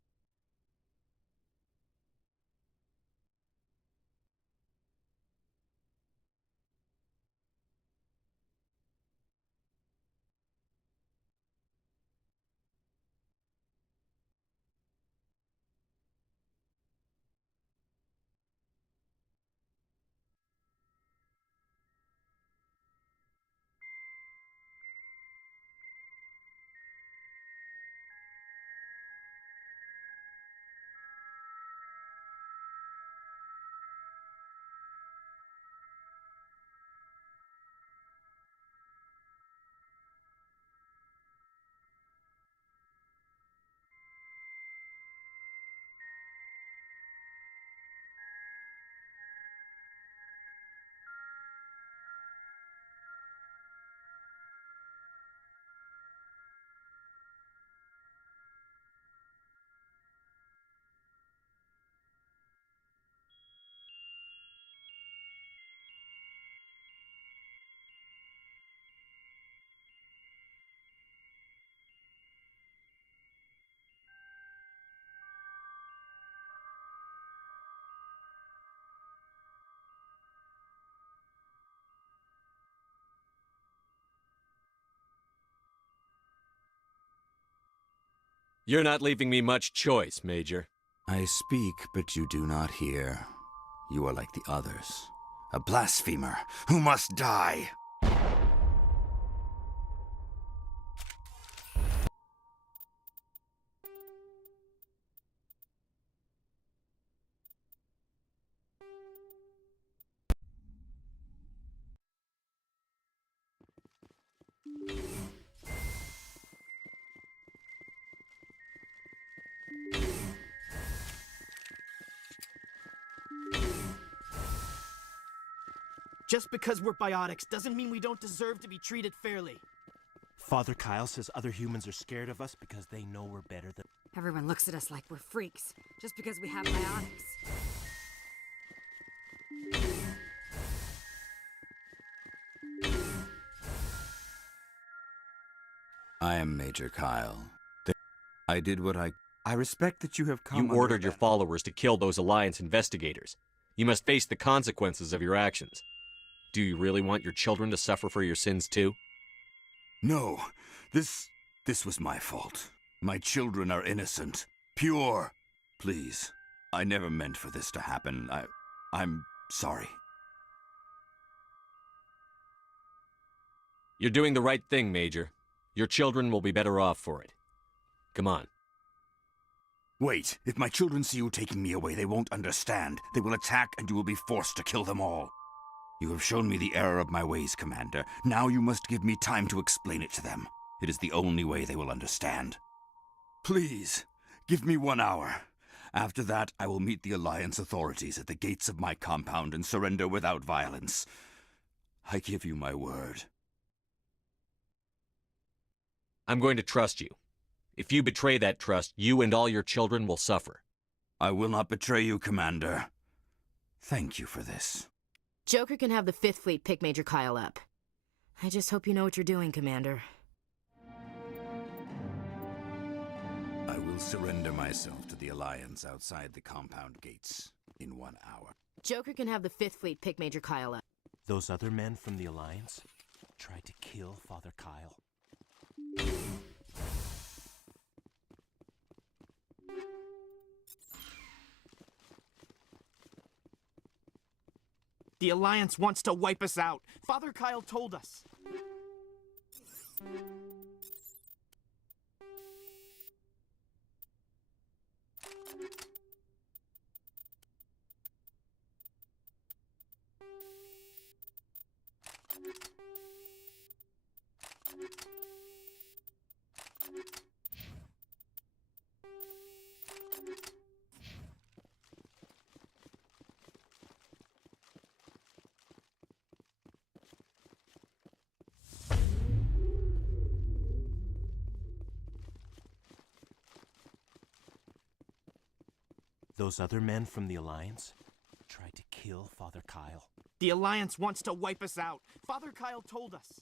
You're not leaving me much choice, Major. I speak, but you do not hear. You are like the others. A blasphemer who must die. Just because we're biotics doesn't mean we don't deserve to be treated fairly. Father Kyle says other humans are scared of us because they know we're better than... Everyone looks at us like we're freaks, just because we have biotics. I am Major Kyle. I did what I respect that you have come. You ordered your followers to kill those Alliance investigators. You must face the consequences of your actions. Do you really want your children to suffer for your sins too? No. This was my fault. My children are innocent. Pure. Please. I never meant for this to happen. I'm sorry. You're doing the right thing, Major. Your children will be better off for it. Come on. Wait. If my children see you taking me away, they won't understand. They will attack and you will be forced to kill them all. You have shown me the error of my ways, Commander. Now you must give me time to explain it to them. It is the only way they will understand. Please, give me 1 hour. After that, I will meet the Alliance authorities at the gates of my compound and surrender without violence. I give you my word. I'm going to trust you. If you betray that trust, you and all your children will suffer. I will not betray you, Commander. Thank you for this. Joker can have the 5th Fleet pick Major Kyle up. I just hope you know what you're doing, Commander. I will surrender myself to the Alliance outside the compound gates in 1 hour. Joker can have the 5th Fleet pick Major Kyle up. Those other men from the Alliance tried to kill Father Kyle. The Alliance wants to wipe us out. Father Kyle told us. Those other men from the Alliance tried to kill Father Kyle. The Alliance wants to wipe us out. Father Kyle told us.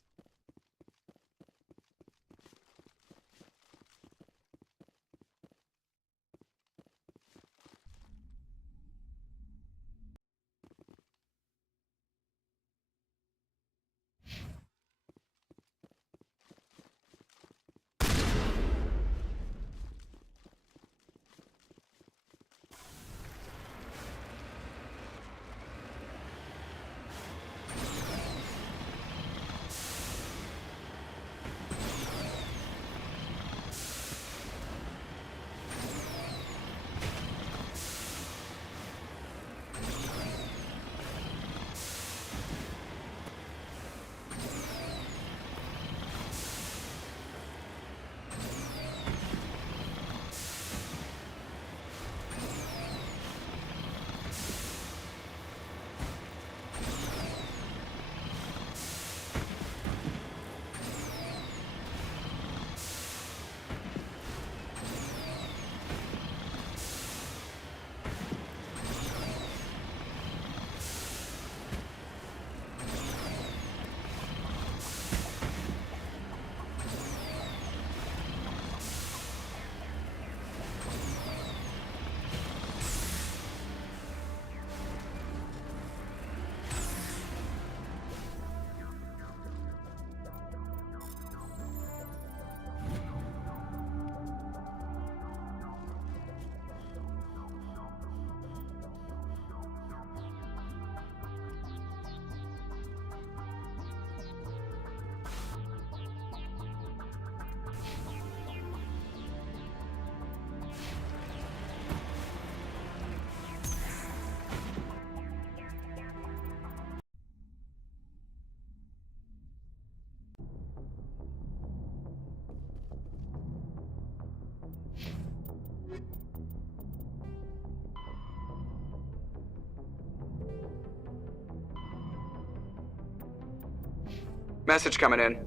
Message coming in.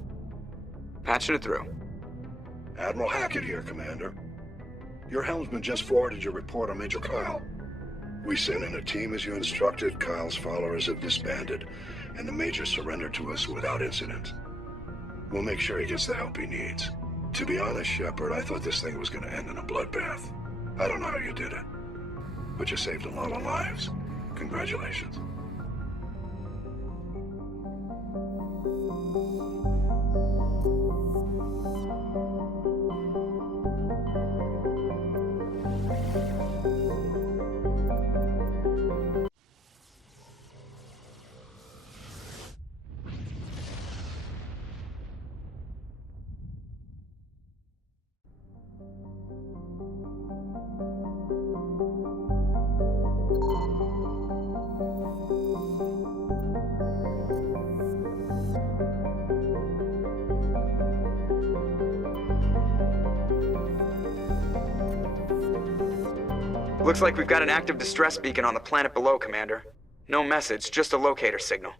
Patching it through. Admiral Hackett here, Commander. Your helmsman just forwarded your report on Major Kyle. We sent in a team as you instructed. Kyle's followers have disbanded, and the Major surrendered to us without incident. We'll make sure he gets the help he needs. To be honest, Shepard, I thought this thing was gonna end in a bloodbath. I don't know how you did it, but you saved a lot of lives. Congratulations. Looks like we've got an active distress beacon on the planet below, Commander. No message, just a locator signal.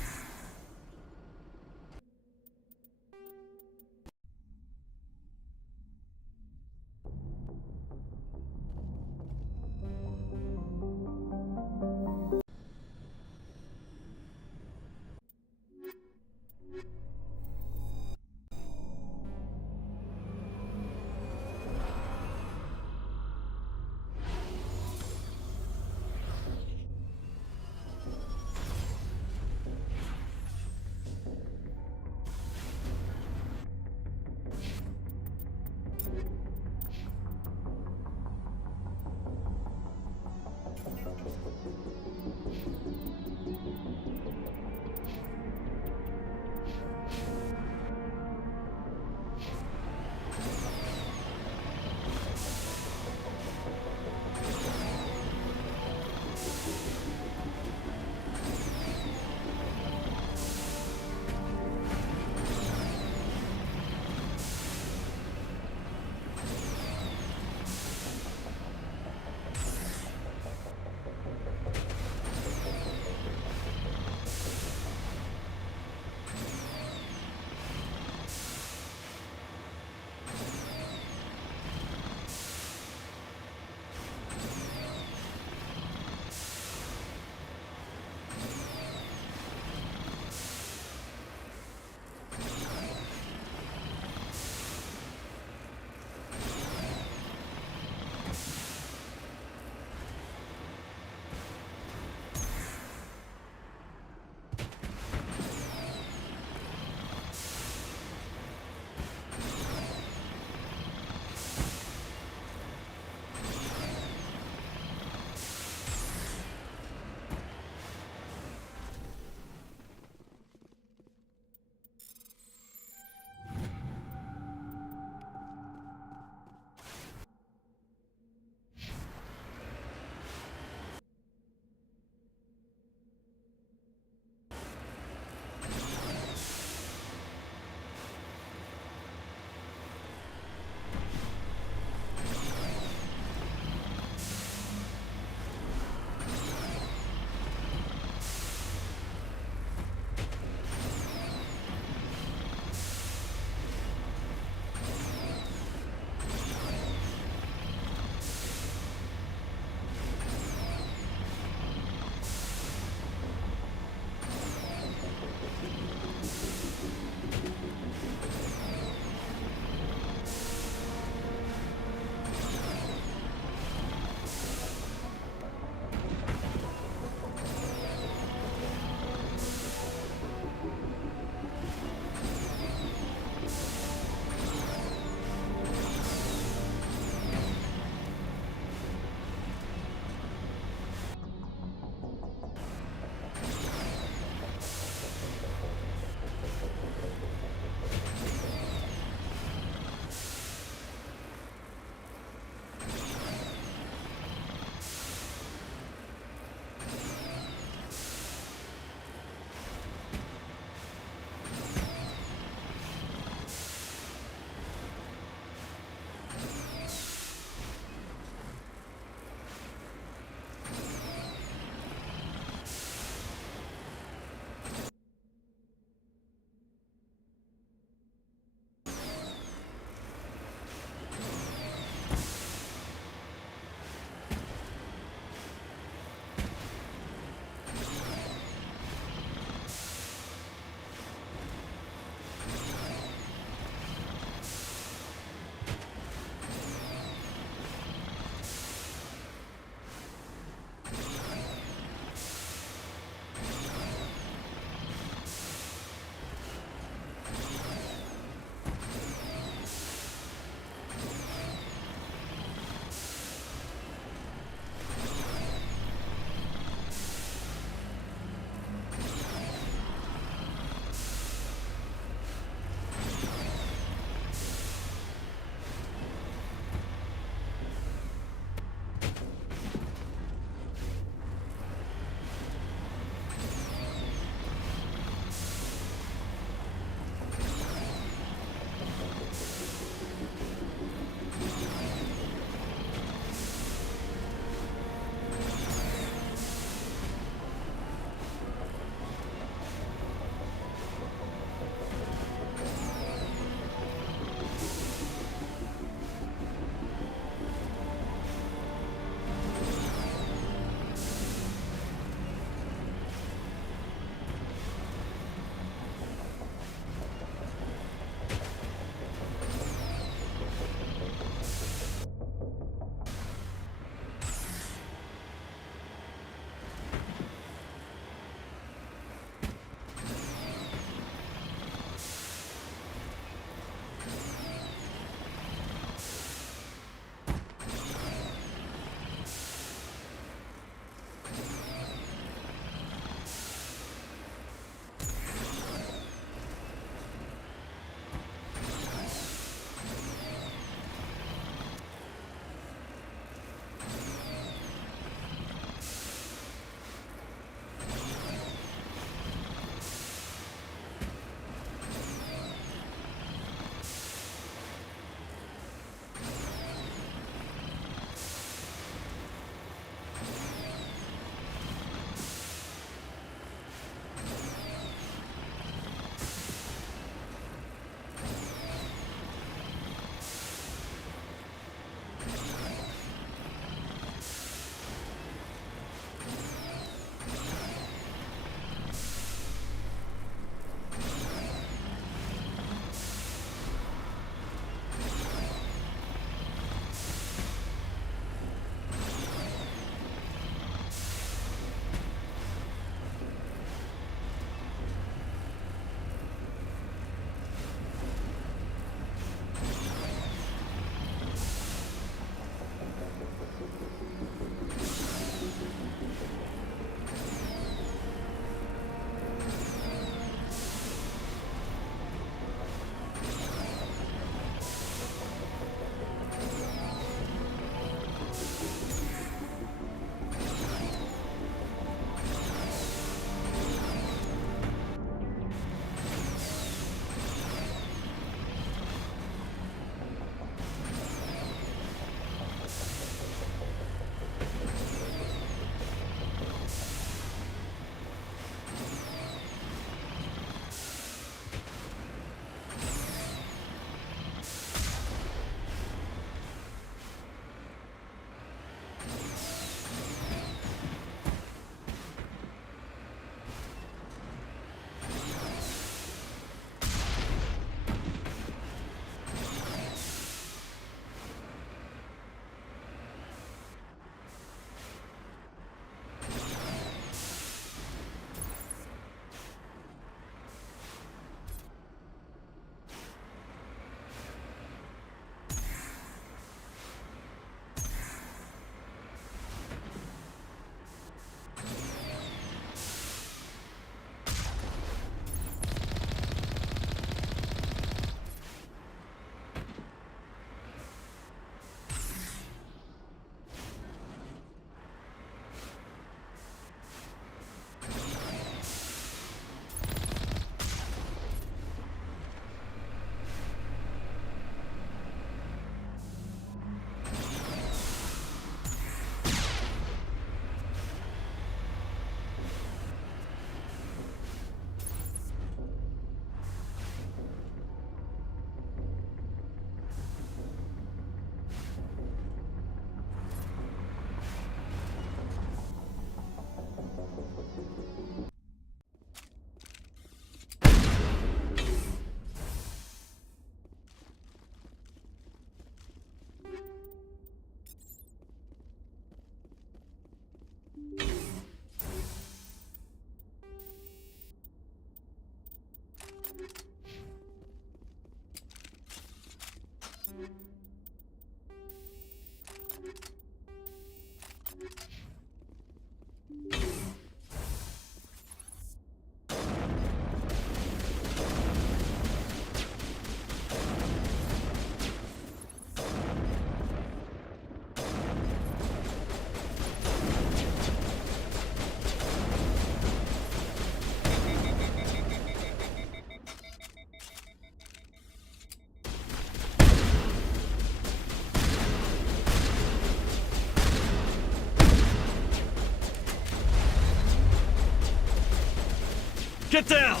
Get down!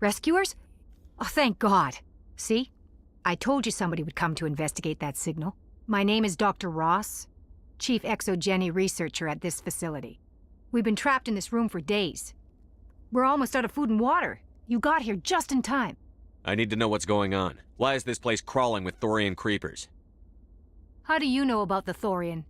Rescuers? Oh, thank God. See? I told you somebody would come to investigate that signal. My name is Dr. Ross, Chief Exogeny Researcher at this facility. We've been trapped in this room for days. We're almost out of food and water. You got here just in time. I need to know what's going on. Why is this place crawling with Thorian creepers? How do you know about the Thorian?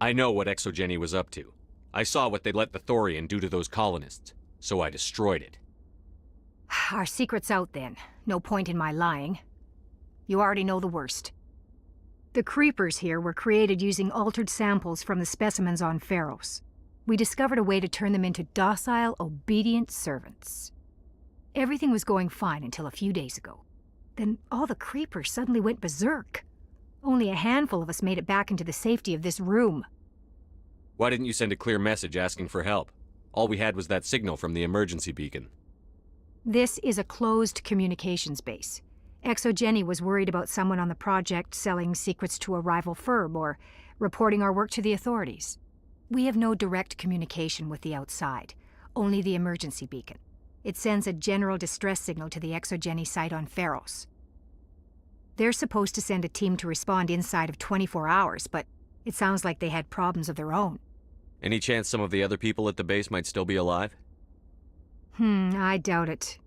I know what Exogeny was up to. I saw what they let the Thorian do to those colonists, so I destroyed it. Our secret's out then. No point in my lying. You already know the worst. The creepers here were created using altered samples from the specimens on Pharos. We discovered a way to turn them into docile, obedient servants. Everything was going fine until a few days ago. Then all the creepers suddenly went berserk. Only a handful of us made it back into the safety of this room. Why didn't you send a clear message asking for help? All we had was that signal from the emergency beacon. This is a closed communications base. Exogeny was worried about someone on the project selling secrets to a rival firm or reporting our work to the authorities. We have no direct communication with the outside, only the emergency beacon. It sends a general distress signal to the Exogeny site on Pharos. They're supposed to send a team to respond inside of 24 hours, but it sounds like they had problems of their own. Any chance some of the other people at the base might still be alive? I doubt it.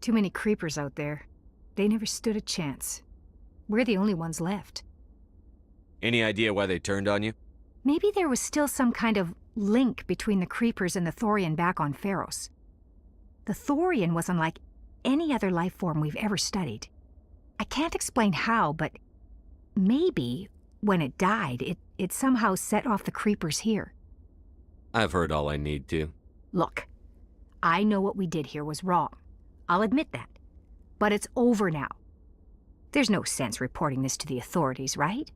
Too many creepers out there. They never stood a chance. We're the only ones left. Any idea why they turned on you? Maybe there was still some kind of link between the creepers and the Thorian back on Pharos. The Thorian was unlike any other life form we've ever studied. I can't explain how, but maybe when it died, it somehow set off the creepers here. I've heard all I need to. Look, I know what we did here was wrong. I'll admit that. But it's over now. There's no sense reporting this to the authorities, right?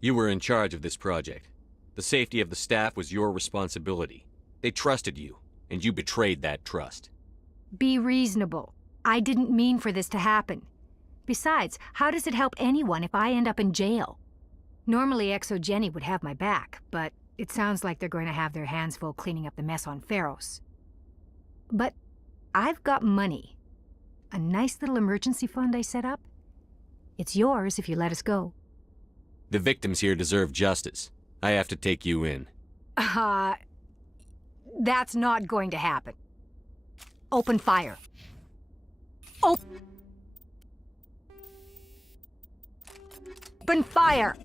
You were in charge of this project. The safety of the staff was your responsibility. They trusted you, and you betrayed that trust. Be reasonable. I didn't mean for this to happen. Besides, how does it help anyone if I end up in jail? Normally Exogeny would have my back, but it sounds like they're going to have their hands full cleaning up the mess on Pharos. But I've got money. A nice little emergency fund I set up. It's yours if you let us go. The victims here deserve justice. I have to take you in. That's not going to happen. Open fire. Open fire!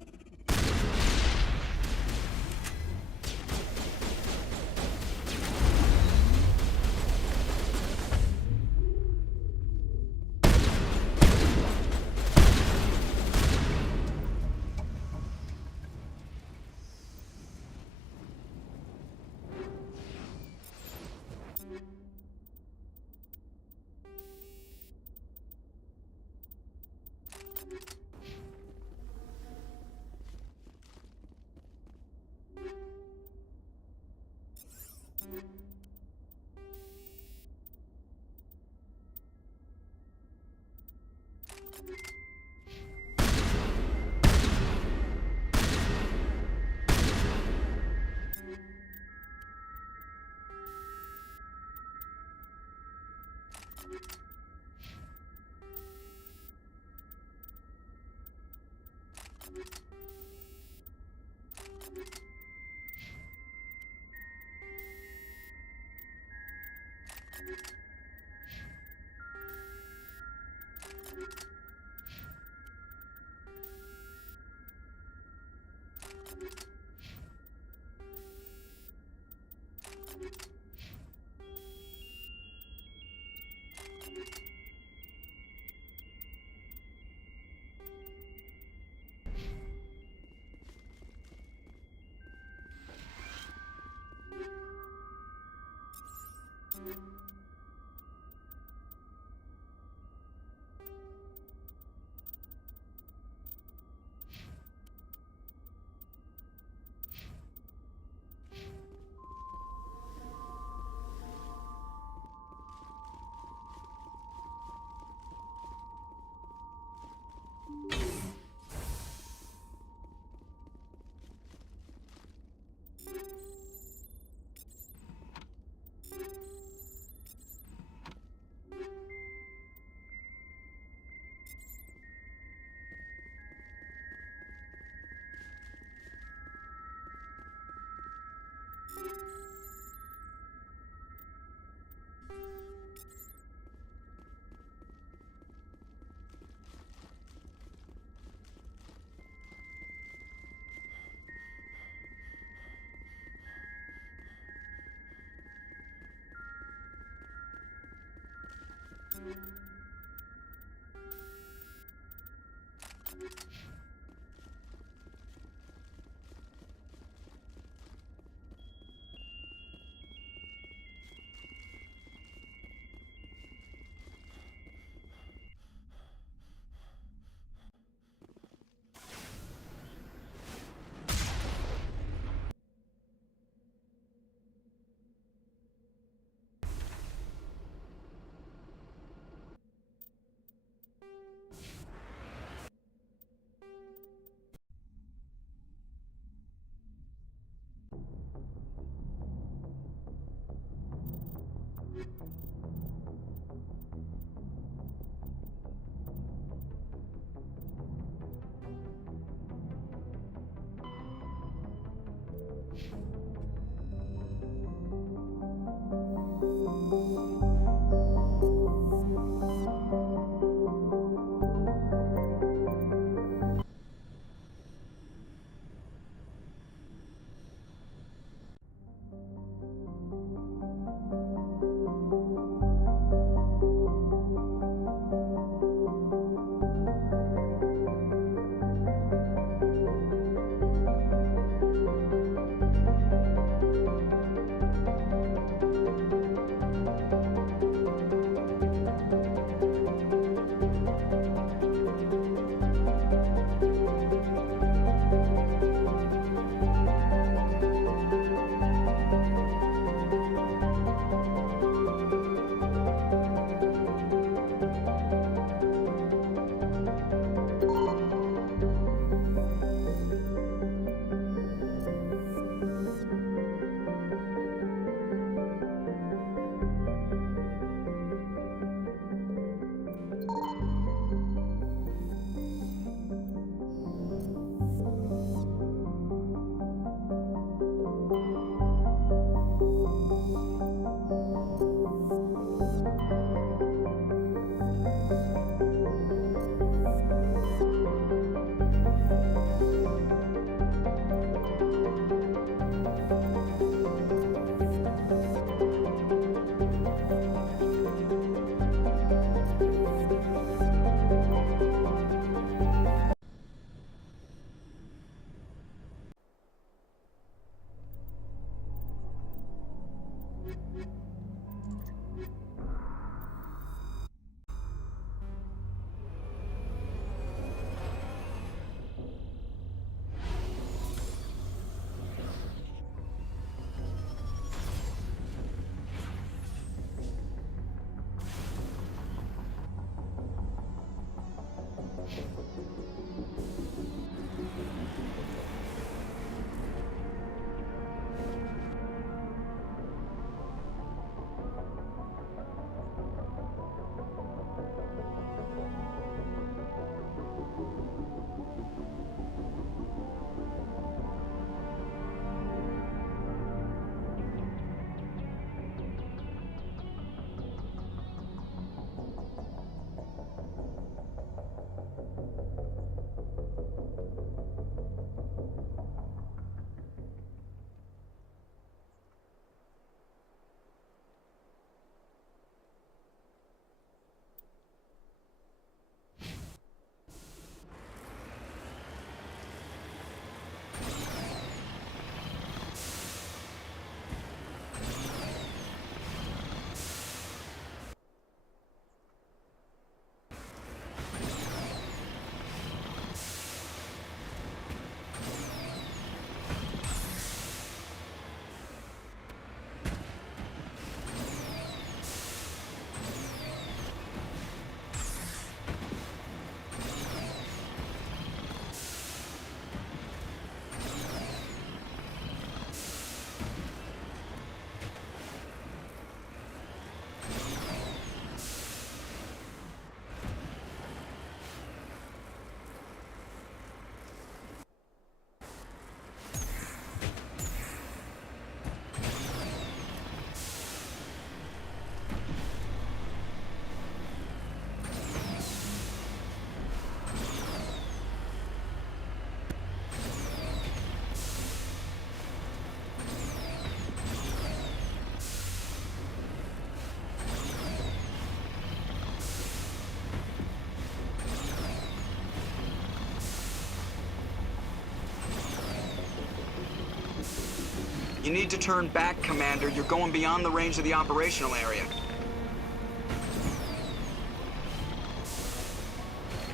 You need to turn back, Commander. You're going beyond the range of the operational area.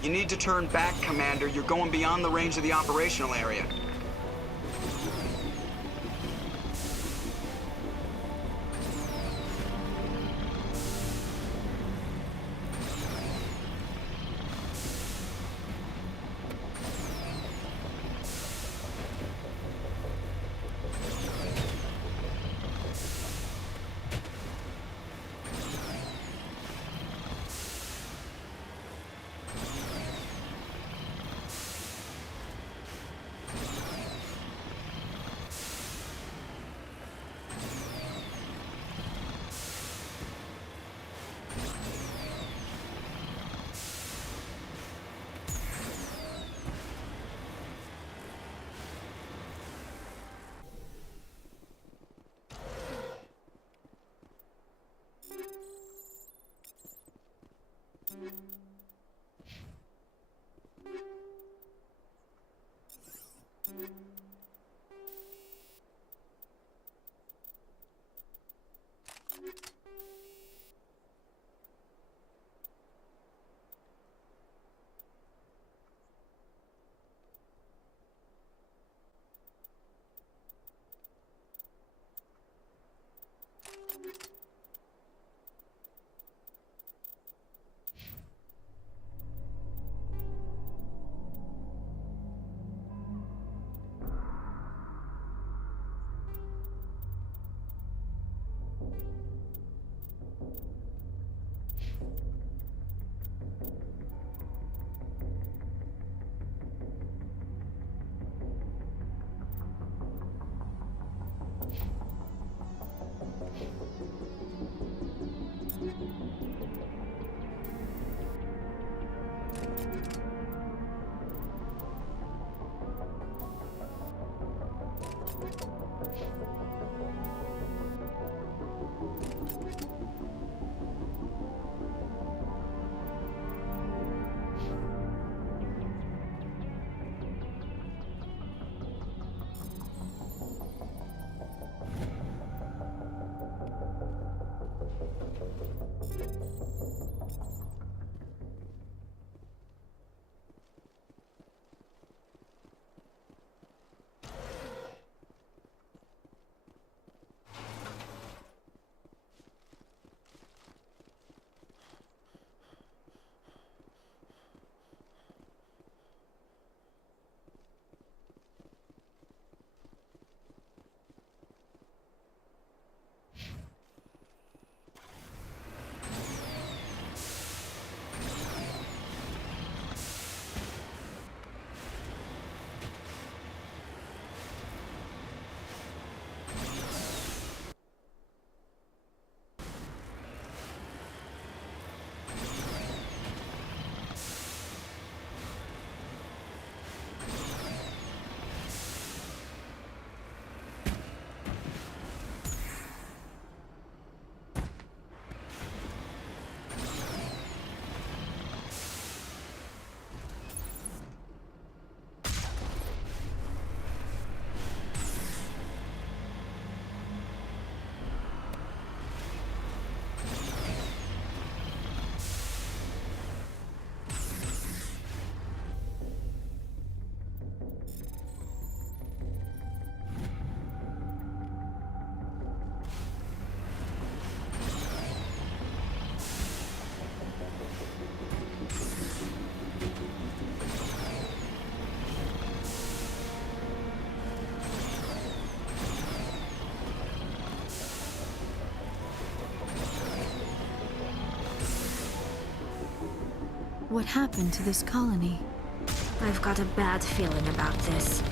You need to turn back, Commander. You're going beyond the range of the operational area. What happened to this colony? I've got a bad feeling about this.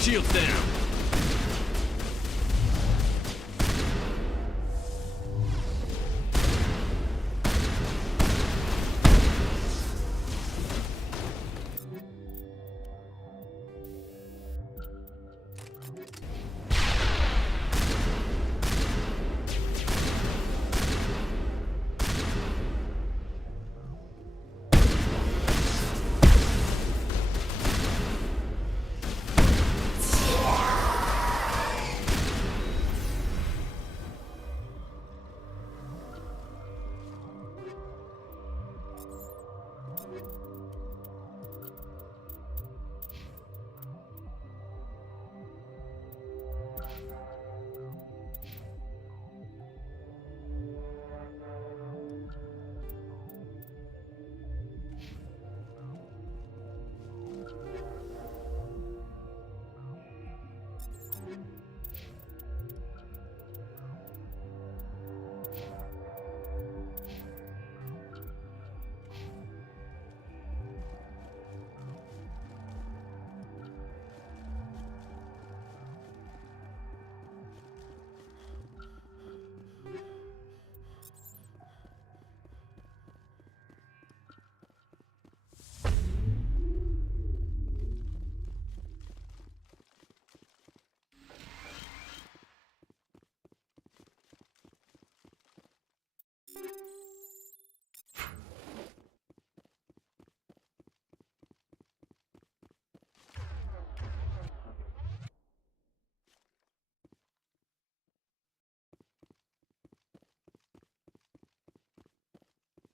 Shields down.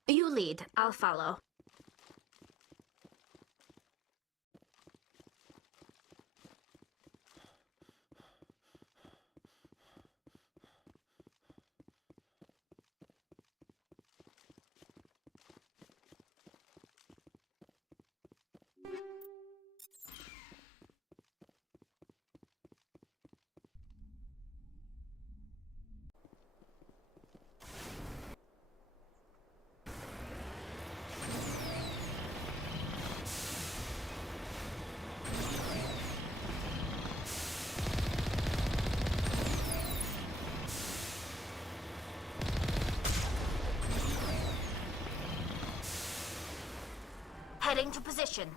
You lead. I'll follow. Heading to position.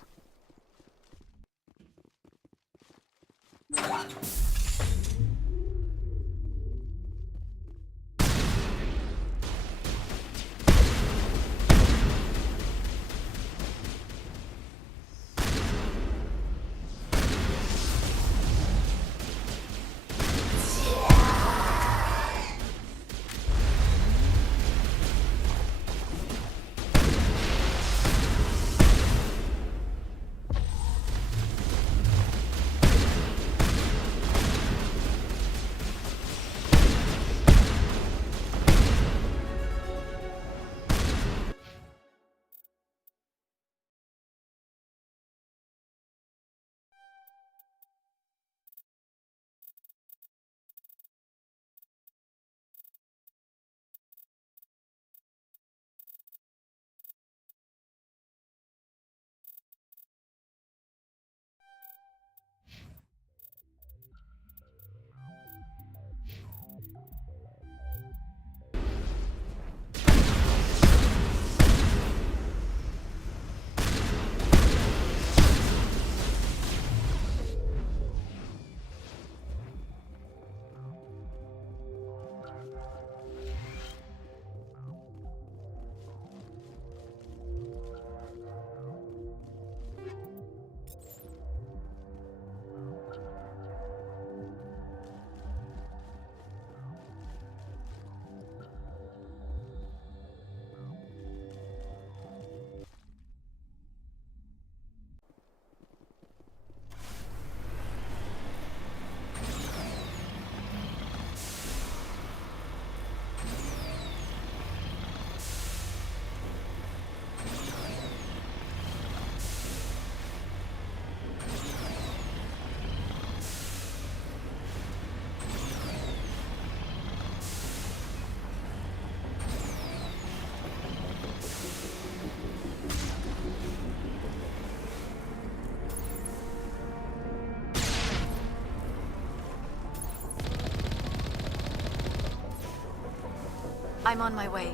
I'm on my way.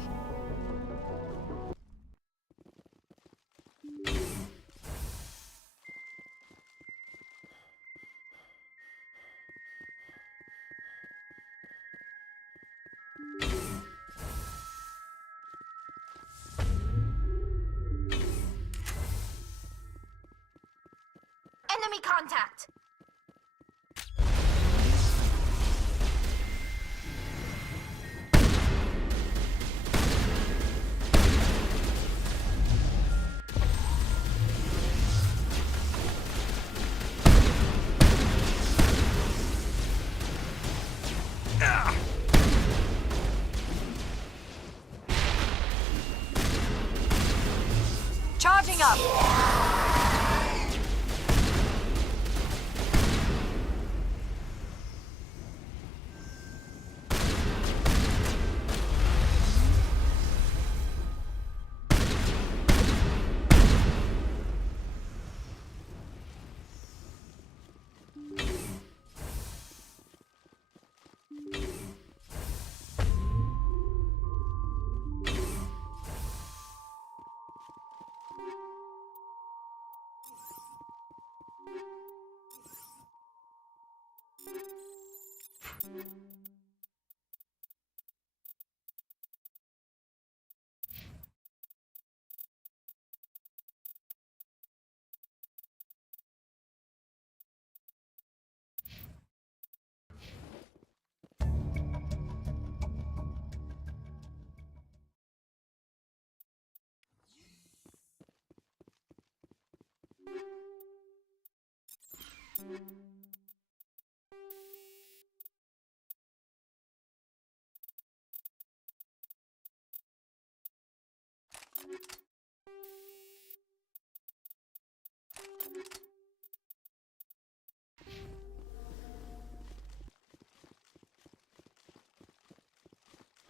Enemy contact! Charging up!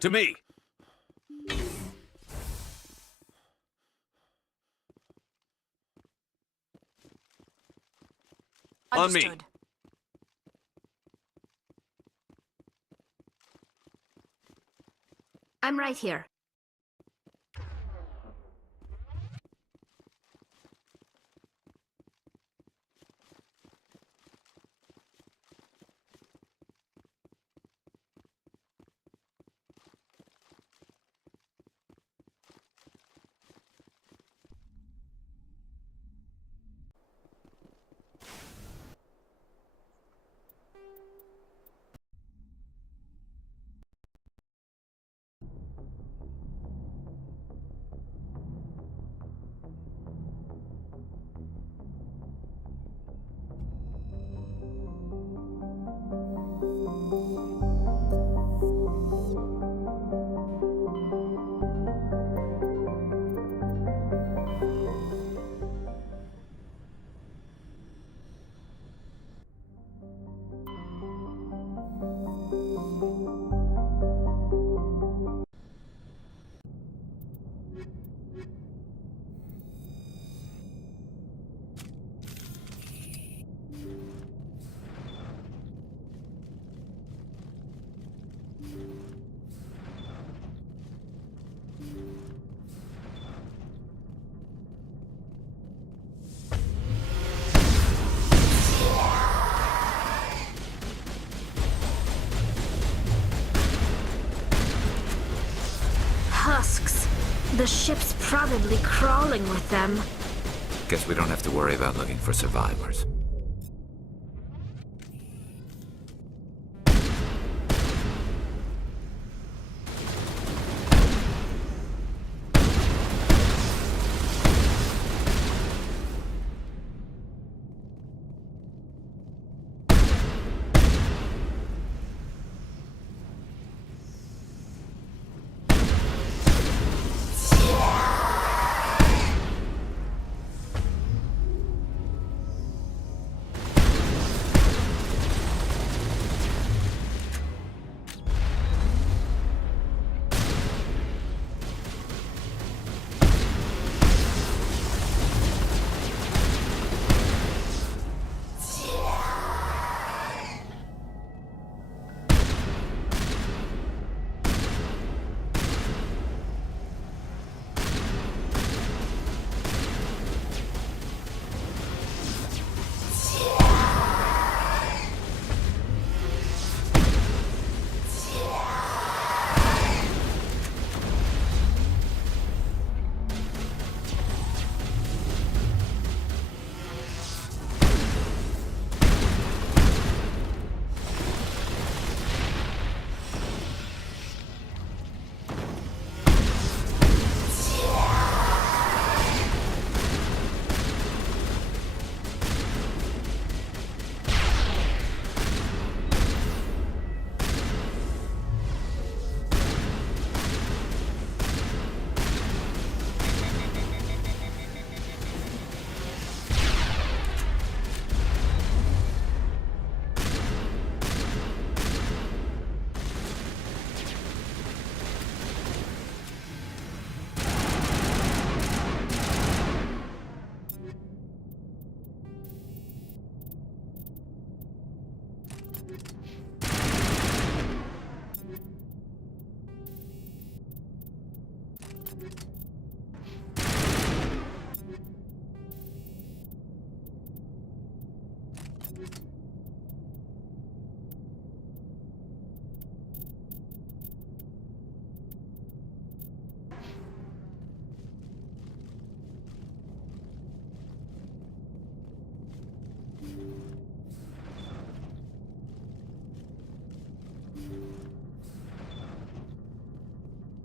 To me! On me. Understood. I'm right here. Husks. The ship's probably crawling with them. Guess we don't have to worry about looking for survivors.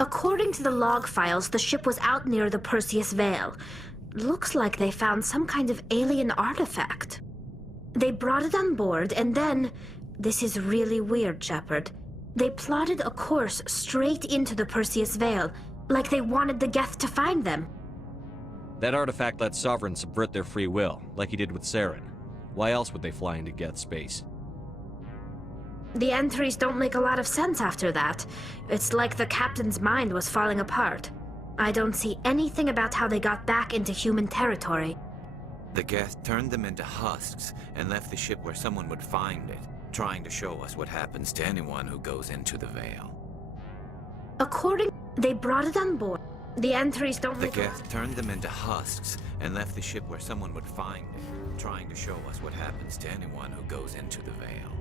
According to the log files, the ship was out near the Perseus Vale. Looks like they found some kind of alien artifact. They brought it on board, and then... This is really weird, Shepard. They plotted a course straight into the Perseus Vale, Like they wanted the Geth to find them. That artifact lets Sovereigns subvert their free will, like he did with Saren. Why else would they fly into Geth space? The entries don't make a lot of sense after that. It's like the captain's mind was falling apart. I don't see anything about how they got back into human territory. The Geth turned them into husks and left the ship where someone would find it, trying to show us what happens to anyone who goes into the Veil. They brought it on board. The entries don't The Geth turned them into husks and left the ship where someone would find it, trying to show us what happens to anyone who goes into the Veil.